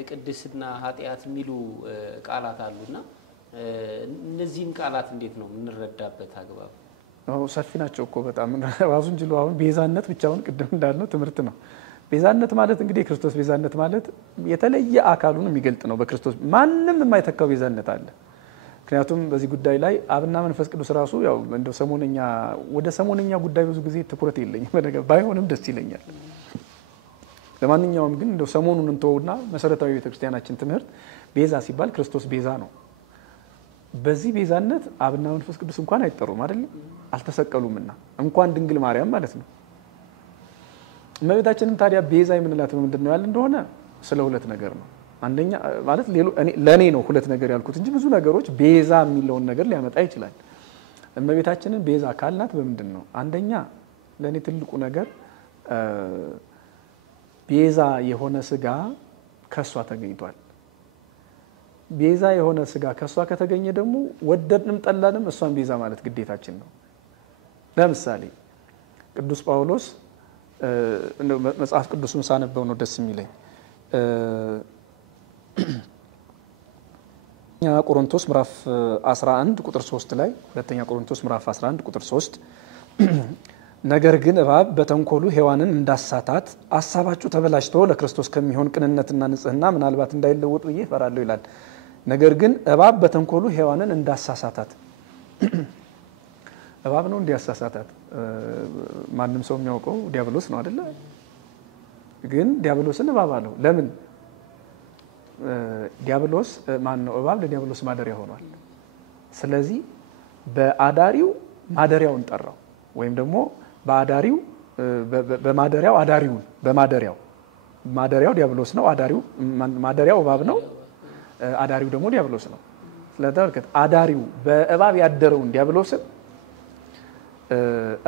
ቅድስና፣ ኃጢአት የሚሉ ቃላት አሉና እነዚህን ቃላት እንዴት ነው የምንረዳበት አግባብ? ሰፊ ናቸው እኮ በጣም ራሱን ችሎ አሁን ቤዛነት ብቻውን ቅድም እንዳልነው ትምህርት ነው። ቤዛነት ማለት እንግዲህ የክርስቶስ ቤዛነት ማለት የተለየ አካሉን የሚገልጥ ነው። በክርስቶስ ማንም የማይተካው ቤዛነት አለ። ምክንያቱም በዚህ ጉዳይ ላይ አብና መንፈስ ቅዱስ ራሱ ያው እንደው ወደ ሰሞነኛ ጉዳይ ብዙ ጊዜ ትኩረት የለኝም ነገር ባይሆንም ደስ ይለኛል። ለማንኛውም ግን እንደው ሰሞኑን እንተውና መሰረታዊ ቤተክርስቲያናችን ትምህርት ቤዛ ሲባል ክርስቶስ ቤዛ ነው። በዚህ ቤዛነት አብና መንፈስ ቅዱስ እንኳን አይጠሩም አይደል? አልተሰቀሉምና እንኳን ድንግል ማርያም ማለት ነው። እመቤታችንን ታዲያ ቤዛ የምንላት ምንድነው ያለ እንደሆነ ስለ ሁለት ነገር ነው። አንደኛ ማለት ለኔ ነው ሁለት ነገር ያልኩት እንጂ ብዙ ነገሮች ቤዛ የሚለውን ነገር ሊያመጣ ይችላል። እመቤታችንን ቤዛ ካልናት በምንድን ነው? አንደኛ ለኔ ትልቁ ነገር ቤዛ የሆነ ስጋ ከሷ ተገኝቷል። ቤዛ የሆነ ስጋ ከሷ ከተገኘ ደግሞ ወደድንም ጠላንም እሷን ቤዛ ማለት ግዴታችን ነው። ለምሳሌ ቅዱስ ጳውሎስ መጽሐፍ ቅዱስን ሳነበው ነው ደስ የሚለኝ። ቆሮንቶስ ምዕራፍ 11 ቁጥር 3 ላይ ሁለተኛ ቆሮንቶስ ምዕራፍ 11 ቁጥር 3 ነገር ግን እባብ በተንኮሉ ሔዋንን እንዳሳታት ሐሳባችሁ ተበላሽቶ ለክርስቶስ ከሚሆን ቅንነትና ንጽህና ምናልባት እንዳይለወጡ ብዬ እፈራለሁ ይላል። ነገር ግን እባብ በተንኮሉ ሔዋንን እንዳሳሳታት እባብ ነው እንዲያሳሳታት ማንም ሰው የሚያውቀው ዲያብሎስ ነው አይደለ? ግን ዲያብሎስን እባብ አለው። ለምን? ዲያብሎስ ማን ነው? እባብ ለዲያብሎስ ማደሪያ ሆኗል። ስለዚህ በአዳሪው ማደሪያውን ጠራው ወይም ደግሞ በአዳሪው በማደሪያው አዳሪውን በማደሪያው ማደሪያው ዲያብሎስ ነው። ማደሪያው እባብ ነው። አዳሪው ደግሞ ዲያብሎስ ነው። ስለተመልከት አዳሪው በእባብ ያደረውን ዲያብሎስን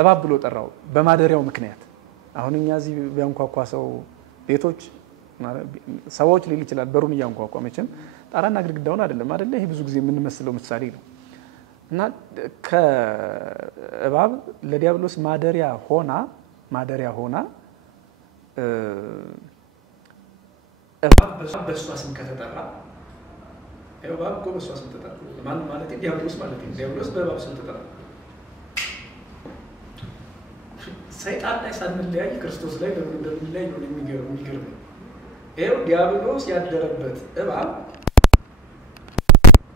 እባብ ብሎ ጠራው በማደሪያው ምክንያት። አሁን እኛ እዚህ ቢያንኳኳ ሰው ቤቶች ሰዎች ሊል ይችላል በሩን እያንኳኳ መቼም ጣራና ግድግዳውን አይደለም አይደለ? ይሄ ብዙ ጊዜ የምንመስለው ምሳሌ ነው። እና ከእባብ ለዲያብሎስ ማደሪያ ሆና እባብ በሷ ስም ከተጠራ እባብ እኮ በሷ ስም ተጠራ ማን ማለት ዲያብሎስ ማለት ነው። ዲያብሎስ በእባብ ስም ተጠራ። ሰይጣን ላይ ሳንለያይ ክርስቶስ ላይ ለምን እንደምንለያይ ነው የሚገርም። ይሄው ዲያብሎስ ያደረበት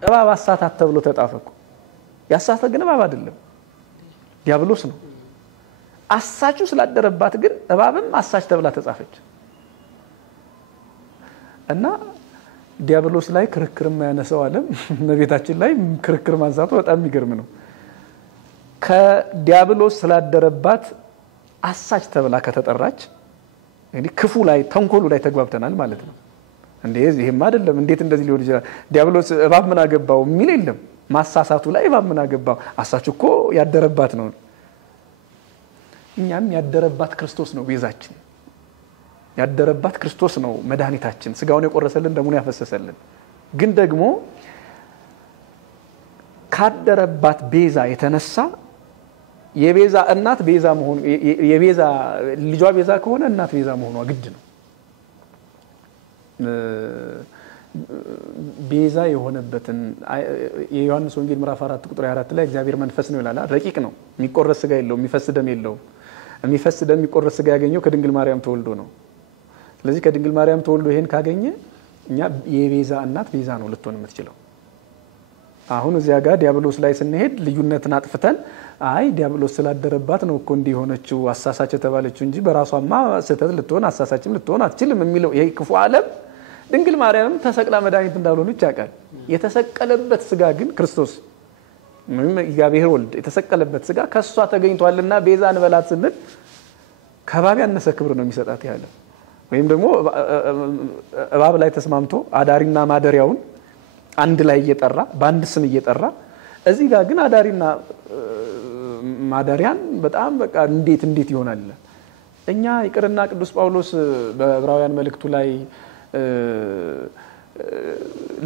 እባብ አሳታት ተብሎ ተጣፈኩ። ያሳተ ግን እባብ አይደለም ዲያብሎስ ነው። አሳቹ ስላደረባት ግን እባብም አሳች ተብላ ተጻፈች። እና ዲያብሎስ ላይ ክርክር የማያነሳው ዓለም ነቤታችን ላይ ክርክር ማንሳቱ በጣም የሚገርም ነው። ከዲያብሎስ ስላደረባት አሳች ተብላ ከተጠራች እንግዲህ ክፉ ላይ ተንኮሉ ላይ ተግባብተናል ማለት ነው። ይሄማ አይደለም እንዴት እንደዚህ ሊሆን ይችላል? ዲያብሎስ እባብ ምን አገባው የሚል የለም። ማሳሳቱ ላይ እባብ ምን አገባው? አሳች እኮ ያደረባት ነው። እኛም ያደረባት ክርስቶስ ነው ቤዛችን። ያደረባት ክርስቶስ ነው መድኃኒታችን። ስጋውን የቆረሰልን ደሙን ያፈሰሰልን። ግን ደግሞ ካደረባት ቤዛ የተነሳ የቤዛ እናት ቤዛ መሆኑ የቤዛ ልጇ ቤዛ ከሆነ እናት ቤዛ መሆኗ ግድ ነው። ቤዛ የሆነበትን የዮሐንስ ወንጌል ምዕራፍ 4 ቁጥር 24 ላይ እግዚአብሔር መንፈስ ነው ይላል። ረቂቅ ነው። የሚቆረስ ስጋ የለውም፣ የሚፈስ ደም የለውም። የሚፈስ ደም የሚቆረስ ስጋ ያገኘው ከድንግል ማርያም ተወልዶ ነው። ስለዚህ ከድንግል ማርያም ተወልዶ ይሄን ካገኘ እኛ የቤዛ እናት ቤዛ ነው ልትሆን የምትችለው። አሁን እዚያ ጋር ዲያብሎስ ላይ ስንሄድ ልዩነትን አጥፍተን አይ ዲያብሎስ ስላደረባት ነው እኮ እንዲህ ሆነችው አሳሳች የተባለችው እንጂ በራሷማ ስህተት ልትሆን አሳሳችም ልትሆን አትችልም የሚለው ይሄ ክፉ ዓለም ድንግል ማርያም ተሰቅላ መድኃኒት እንዳልሆነች ያውቃል። የተሰቀለበት ስጋ ግን ክርስቶስ እግዚአብሔር ወልድ የተሰቀለበት ስጋ ከሷ ተገኝቷልና ቤዛ እንበላት ስንል ከባቢ ያነሰ ክብር ነው የሚሰጣት ያለ። ወይም ደግሞ እባብ ላይ ተስማምቶ አዳሪና ማደሪያውን አንድ ላይ እየጠራ በአንድ ስም እየጠራ እዚህ ጋር ግን አዳሪና ማደሪያን በጣም በቃ እንዴት ይሆናል? እኛ ይቅርና ቅዱስ ጳውሎስ በዕብራውያን መልእክቱ ላይ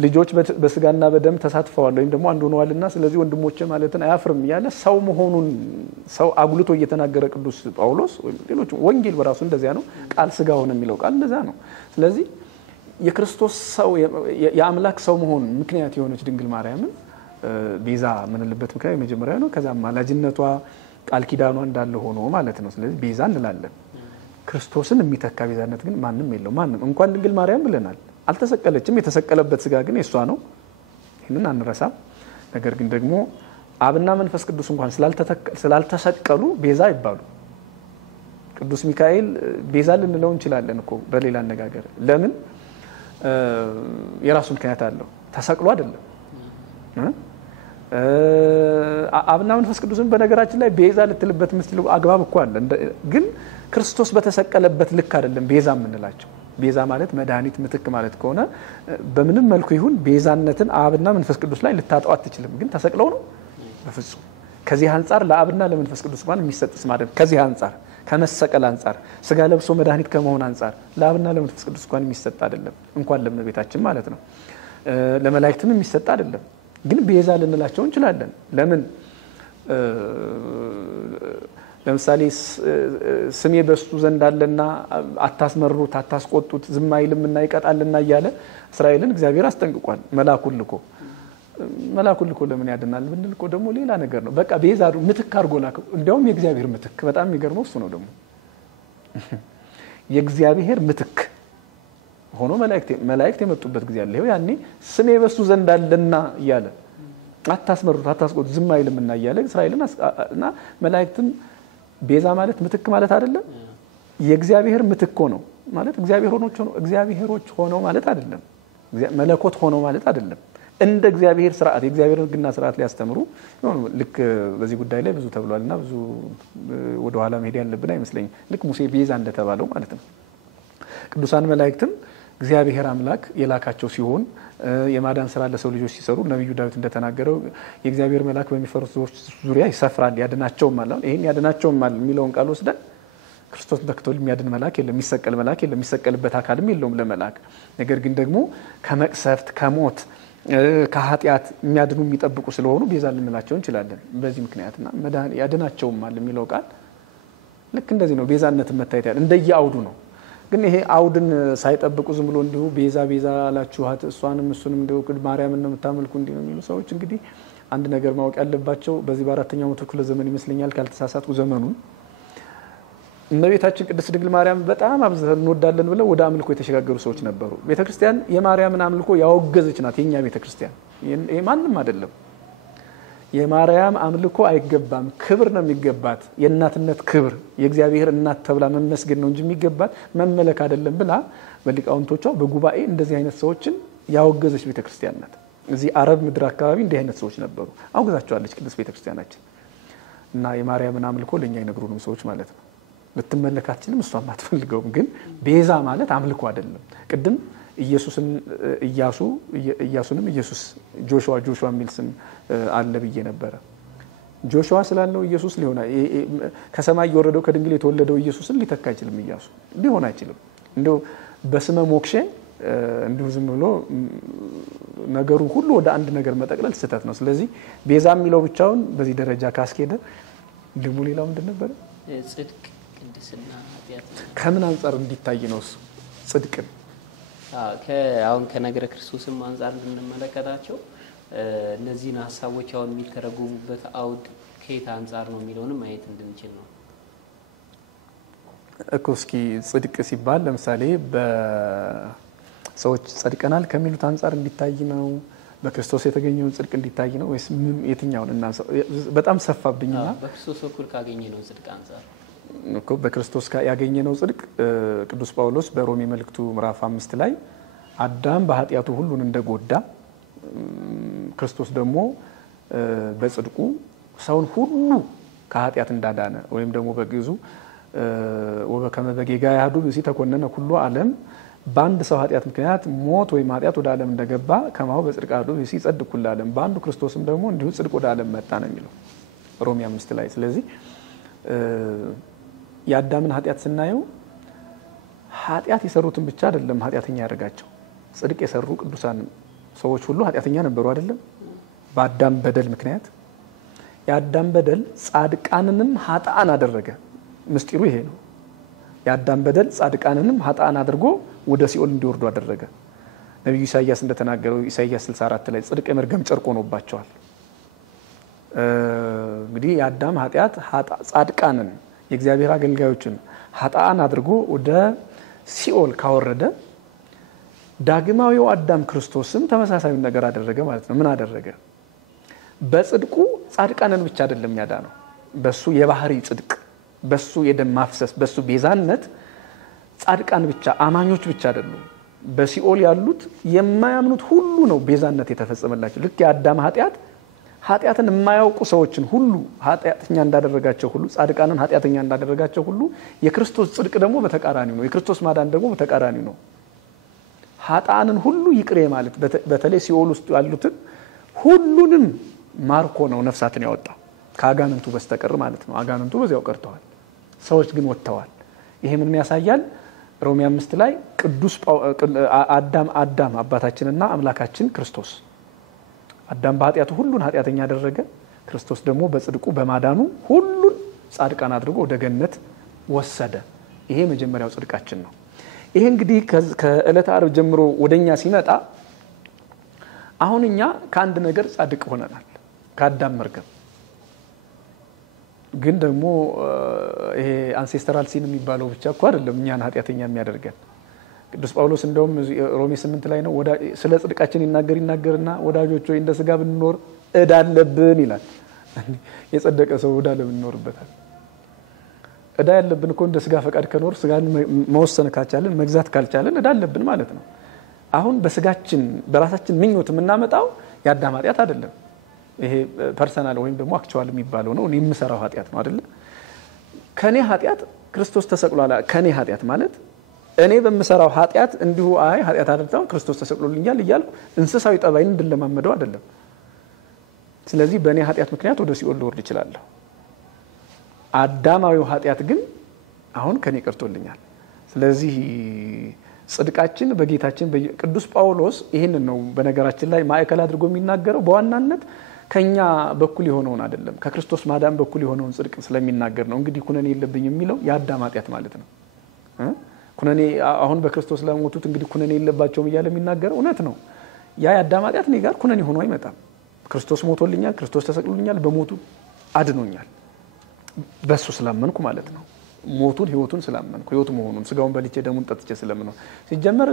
ልጆች በስጋና በደም ተሳትፈዋል ወይም ደግሞ አንድ ሆነዋልና ስለዚህ ወንድሞቼ ማለትን አያፍርም ያለ ሰው መሆኑን ሰው አጉልቶ እየተናገረ ቅዱስ ጳውሎስ ወይም ሌሎች ወንጌል በራሱ እንደዚያ ነው። ቃል ስጋ ሆነ የሚለው ቃል እንደዛ ነው። ስለዚህ የክርስቶስ ሰው የአምላክ ሰው መሆን ምክንያት የሆነች ድንግል ማርያምን ቤዛ ምንልበት ምክንያት የመጀመሪያ ነው። ከዛም ማላጅነቷ ቃል ኪዳኗ እንዳለ ሆኖ ማለት ነው። ስለዚህ ቤዛ እንላለን። ክርስቶስን የሚተካ ቤዛነት ግን ማንም የለው። ማንም እንኳን ድንግል ማርያም ብለናል። አልተሰቀለችም። የተሰቀለበት ስጋ ግን የሷ ነው። ይሄንን አንረሳም። ነገር ግን ደግሞ አብና መንፈስ ቅዱስ እንኳን ስላልተሰቀሉ ቤዛ ይባሉ። ቅዱስ ሚካኤል ቤዛ ልንለው እንችላለን እኮ በሌላ አነጋገር። ለምን? የራሱ ምክንያት አለው። ተሰቅሎ አይደለም። አብና መንፈስ ቅዱስን በነገራችን ላይ ቤዛ ልትልበት የምትችለው አግባብ እኮ አለ። ግን ክርስቶስ በተሰቀለበት ልክ አይደለም ቤዛ የምንላቸው። ቤዛ ማለት መድኃኒት ምትክ ማለት ከሆነ በምንም መልኩ ይሁን ቤዛነትን አብና መንፈስ ቅዱስ ላይ ልታጣው አትችልም። ግን ተሰቅለው ነው በፍጹም። ከዚህ አንፃር ለአብና ለመንፈስ ቅዱስ ማለት የሚሰጥ ስም አይደለም። ከዚህ አንፃር ከመሰቀል አንፃር ስጋ ለብሶ መድኃኒት ከመሆን አንፃር ለአብና ለመንፈስ ቅዱስ እንኳን የሚሰጥ አይደለም። እንኳን ለእመቤታችን ማለት ነው። ለመላእክትም የሚሰጥ አይደለም። ግን ቤዛ ልንላቸው እንችላለን። ለምን? ለምሳሌ ስሜ በሱ ዘንድ አለና አታስመሩት አታስቆጡት ዝም አይልምና ይቀጣልና እያለ እስራኤልን እግዚአብሔር አስጠንቅቋል። መላኩን ልኮ ለምን ያድናል ብንል እኮ ደግሞ ሌላ ነገር ነው። በቃ ቤዛ ምትክ አድርጎ ላከው። እንዲያውም የእግዚአብሔር ምትክ በጣም የሚገርመው እሱ ነው። ደግሞ የእግዚአብሔር ምትክ ሆኖ መላእክት የመጡበት ጊዜ አለ። ይሄው ያኔ ስሜ በሱ ዘንድ አለና እያለ አታስመሩት አታስቆጡት ዝም አይልምና እያለ እስራኤልን እና መላእክትም ቤዛ ማለት ምትክ ማለት አይደለም። የእግዚአብሔር ምትክ ነው ማለት እግዚአብሔሮች ሆነው ማለት አይደለም። መለኮት ሆነው ማለት አይደለም። እንደ እግዚአብሔር ሥርዓት የእግዚአብሔር ሕግና ሥርዓት ሊያስተምሩ ልክ በዚህ ጉዳይ ላይ ብዙ ተብሏልና ብዙ ወደ ኋላ መሄድ ያለብን አይመስለኝም። ልክ ሙሴ ቤዛ እንደተባለው ማለት ነው። ቅዱሳን መላእክትም እግዚአብሔር አምላክ የላካቸው ሲሆን የማዳን ስራ ለሰው ልጆች ሲሰሩ ነብዩ ዳዊት እንደተናገረው የእግዚአብሔር መልአክ በሚፈሩት ሰዎች ዙሪያ ይሰፍራል ያድናቸውም ማለት ይሄን ያድናቸውም ማለት የሚለውን ቃል ወስደን ክርስቶስ ተክቶል የሚያድን መልአክ የለም የሚሰቀል መልአክ የለም የሚሰቀልበት አካልም የለውም ለመልአክ ነገር ግን ደግሞ ከመቅሰፍት ከሞት ከኃጢአት የሚያድኑ የሚጠብቁ ስለሆኑ ቤዛ ልንላቸው እንችላለን በዚህ ምክንያትና መዳን ያድናቸውም ማለት የሚለው ቃል ልክ እንደዚህ ነው ቤዛነት መታየት ያለ እንደየአውዱ ነው ግን ይሄ አውድን ሳይጠብቁ ዝም ብሎ እንዲሁ ቤዛ አላችኋት እሷንም እሱንም እንደው ማርያምን ነው የምታመልኩ እንዲህ ነው የሚሉ ሰዎች እንግዲህ አንድ ነገር ማወቅ ያለባቸው በዚህ በአራተኛው መቶ ክፍለ ዘመን ይመስለኛል ካልተሳሳትኩ ዘመኑን እመቤታችን ቅድስት ድንግል ማርያም በጣም አብዝተን እንወዳለን ብለው ወደ አምልኮ የተሸጋገሩ ሰዎች ነበሩ ቤተክርስቲያን የማርያምን አምልኮ ያወገዘች ናት የኛ ቤተክርስቲያን ይሄ ማንንም አይደለም የማርያም አምልኮ አይገባም ክብር ነው የሚገባት የእናትነት ክብር የእግዚአብሔር እናት ተብላ መመስገን ነው እንጂ የሚገባት መመለክ አይደለም ብላ በሊቃውንቶቿ በጉባኤ እንደዚህ አይነት ሰዎችን ያወገዘች ቤተክርስቲያን ናት እዚህ አረብ ምድር አካባቢ እንደዚህ አይነት ሰዎች ነበሩ አውግዛቸዋለች ቅድስት ቤተክርስቲያናችን እና የማርያምን አምልኮ ለኛ ይነግሩንም ሰዎች ማለት ነው ልትመለካችንም እሷ ማትፈልገውም ግን ቤዛ ማለት አምልኮ አይደለም ቅድም ኢየሱስን ኢያሱንም ኢየሱስ ጆሹዋ የሚል ስም አለ ብዬ ነበር ጆሹዋ ስላለው ኢየሱስ ሊሆን ከሰማይ የወረደው ከድንግል የተወለደው ኢየሱስን ሊተካ አይችልም ኢያሱ ሊሆን አይችልም እንደው በስመ ሞክሼ እንዲሁ ዝም ብሎ ነገሩ ሁሉ ወደ አንድ ነገር መጠቅለል ስህተት ነው ስለዚህ ቤዛ የሚለው ብቻውን በዚህ ደረጃ ካስኬደ ደግሞ ሌላው ምንድን ነበር ጽድቅ ቅድስና ኃጢአት ከምን አንፃር እንዲታይ ነው እሱ ጽድቅን አሁን ከነገረ ክርስቶስም አንፃር እንመለከታቸው እነዚህን ሐሳቦች አሁን የሚተረጉሙበት አውድ ከየት አንፃር ነው የሚለውንም ማየት እንድንችል ነው እስኪ ጽድቅ ሲባል ለምሳሌ በሰዎች ጸድቀናል ከሚሉት አንፃር እንዲታይ ነው በክርስቶስ የተገኘው ጽድቅ እንዲታይ ነው ወይስ የትኛውን እና በጣም ሰፋብኝና በክርስቶስ በኩል ካገኘነው ጽድቅ አንፃር እኮ በክርስቶስ ያገኘነው ጽድቅ ቅዱስ ጳውሎስ በሮሜ መልእክቱ ምዕራፍ 5 ላይ አዳም በኃጢያቱ ሁሉን እንደጎዳ ክርስቶስ ደግሞ በጽድቁ ሰውን ሁሉ ከኃጢያት እንዳዳነ ወይም ደግሞ በግዙ ወበከመ በጌጋ ያዱ በዚህ ተኮነነ ሁሉ ዓለም በአንድ ሰው ኃጢያት ምክንያት ሞት ወይ ኃጢያት ወደ ዓለም እንደገባ ከማው በጽድቅ ያዱ በዚህ ጸድቅ ሁሉ ዓለም በአንዱ ክርስቶስም ደግሞ እንዲሁ ጽድቅ ወደ ዓለም መጣ ነው የሚለው ሮሜ 5 ላይ ስለዚህ ያዳምን ኃጢያት ስናየው ኃጢያት የሰሩትን ብቻ አይደለም ኃጢያተኛ ያደርጋቸው ጽድቅ የሰሩ ቅዱሳን ሰዎች ሁሉ ኃጢያተኛ ነበሩ አይደለም በአዳም በደል ምክንያት ያዳም በደል ጻድቃንንም ኃጥአን አደረገ ምስጢሩ ይሄ ነው ያዳም በደል ጻድቃንንም ኃጥአን አድርጎ ወደ ሲኦል እንዲወርዱ አደረገ ነብዩ ኢሳይያስ እንደተናገረው ኢሳይያስ 64 ላይ ጽድቅ የመርገም ጨርቅ ሆኖባቸዋል እንግዲህ ያዳም ኃጢያት ጻድቃንን የእግዚአብሔር አገልጋዮችን ኃጥአን አድርጎ ወደ ሲኦል ካወረደ ዳግማዊው አዳም ክርስቶስም ተመሳሳይ ነገር አደረገ ማለት ነው ምን አደረገ በጽድቁ ጻድቃንን ብቻ አይደለም ያዳነው በሱ የባህሪ ጽድቅ በሱ የደም ማፍሰስ በሱ ቤዛነት ጻድቃን ብቻ አማኞች ብቻ አይደሉም በሲኦል ያሉት የማያምኑት ሁሉ ነው ቤዛነት የተፈጸመላቸው ልክ የአዳም ኃጢያትን የማያውቁ ሰዎችን ሁሉ ኃጢያተኛ እንዳደረጋቸው ሁሉ ጻድቃንን ኃጢያተኛ እንዳደረጋቸው ሁሉ የክርስቶስ ጽድቅ ደግሞ በተቃራኒው ነው የክርስቶስ ማዳን ደግሞ በተቃራኒው ነው ኃጥአንን ሁሉ ይቅር ማለት በተለይ ሲኦል ውስጥ ያሉትን ሁሉንም ማርኮ ነው ነፍሳትን ያወጣው ከአጋንንቱ በስተቀር ማለት ነው አጋንንቱ በዚያው ቀርተዋል ሰዎች ግን ወጥተዋል ይሄ ምን ያሳያል ሮሜ 5 ላይ ቅዱስ አዳም አባታችንና አምላካችን ክርስቶስ አዳም በኃጢያቱ ሁሉን ኃጢያተኛ ያደረገ ክርስቶስ ደግሞ በጽድቁ በማዳኑ ሁሉን ጻድቃን አድርጎ ወደ ገነት ወሰደ ይሄ መጀመሪያው ጽድቃችን ነው ይሄ እንግዲህ ከዕለተ ዓርብ ጀምሮ ወደኛ ሲመጣ አሁን እኛ ከአንድ ነገር ጻድቅ ሆነናል ከአዳም መርገም ግን ደግሞ ይሄ አንሴስተራል ሲን የሚባለው ብቻ እኮ አይደለም እኛን ኃጢያተኛ የሚያደርገን ቅዱስ ጳውሎስ እንደውም ሮሜ 8 ላይ ነው ስለ ጽድቃችን ይናገርና ወዳጆች ሆይ እንደ ስጋ ብንኖር እዳ አለብን ይላል የጸደቀ ሰው እዳ ለምንኖርበታል እዳ ያለብን እኮ እንደ ስጋ ፈቃድ ከኖር ስጋን መወሰን ካልቻለን መግዛት ካልቻለን እዳ አለብን ማለት ነው አሁን በስጋችን በራሳችን ምኞት የምናመጣው ያዳም ኃጢያት አይደለም ይሄ ፐርሰናል ወይም ደግሞ አክቹዋል የሚባለው ነው እኔ የምሰራው ኃጢያት ነው አይደል ከኔ ኃጢያት ክርስቶስ ተሰቅሏል ከኔ ኃጢያት ማለት እኔ በመሰራው ኃጢያት እንዲሁ ኃጢያት አደረታው ክርስቶስ ተሰቅሎልኛል እያልኩ እንስሳዊ ጠባይን እንደለማመደው አይደለም። ስለዚህ በእኔ ኃጢያት ምክንያት ወደ ሲኦል ልወርድ እችላለሁ። አዳማዊው ኃጢያት ግን አሁን ከኔ ቀርቶልኛል። ስለዚህ ጽድቃችን በጌታችን ቅዱስ ጳውሎስ ይሄንን ነው በነገራችን ላይ ማዕከል አድርጎ የሚናገረው። በዋናነት ከኛ በኩል የሆነውን አይደለም ከክርስቶስ ማዳን በኩል የሆነውን ጽድቅ ስለሚናገር ነው። እንግዲህ ኩነኔ የለብኝ የሚለው የአዳም ኃጢያት ማለት ነው። ኩነኔ አሁን በክርስቶስ ለሞቱት እንግዲህ ኩነኔ የለባቸውም እያለ የሚናገረው እውነት ነው። የአዳም ኃጢያት እኔ ጋር ኩነኔ ሆኖ አይመጣም። ክርስቶስ ሞቶልኛል፣ ክርስቶስ ተሰቅሎልኛል፣ በሞቱ አድኖኛል። በሱ ስላመንኩ ማለት ነው። ሞቱን ህይወቱን ስላመንኩ ህይወቱ መሆኑን ስጋውን በልቼ ደሙን ጠጥቼ ስለምነው ሲጀመር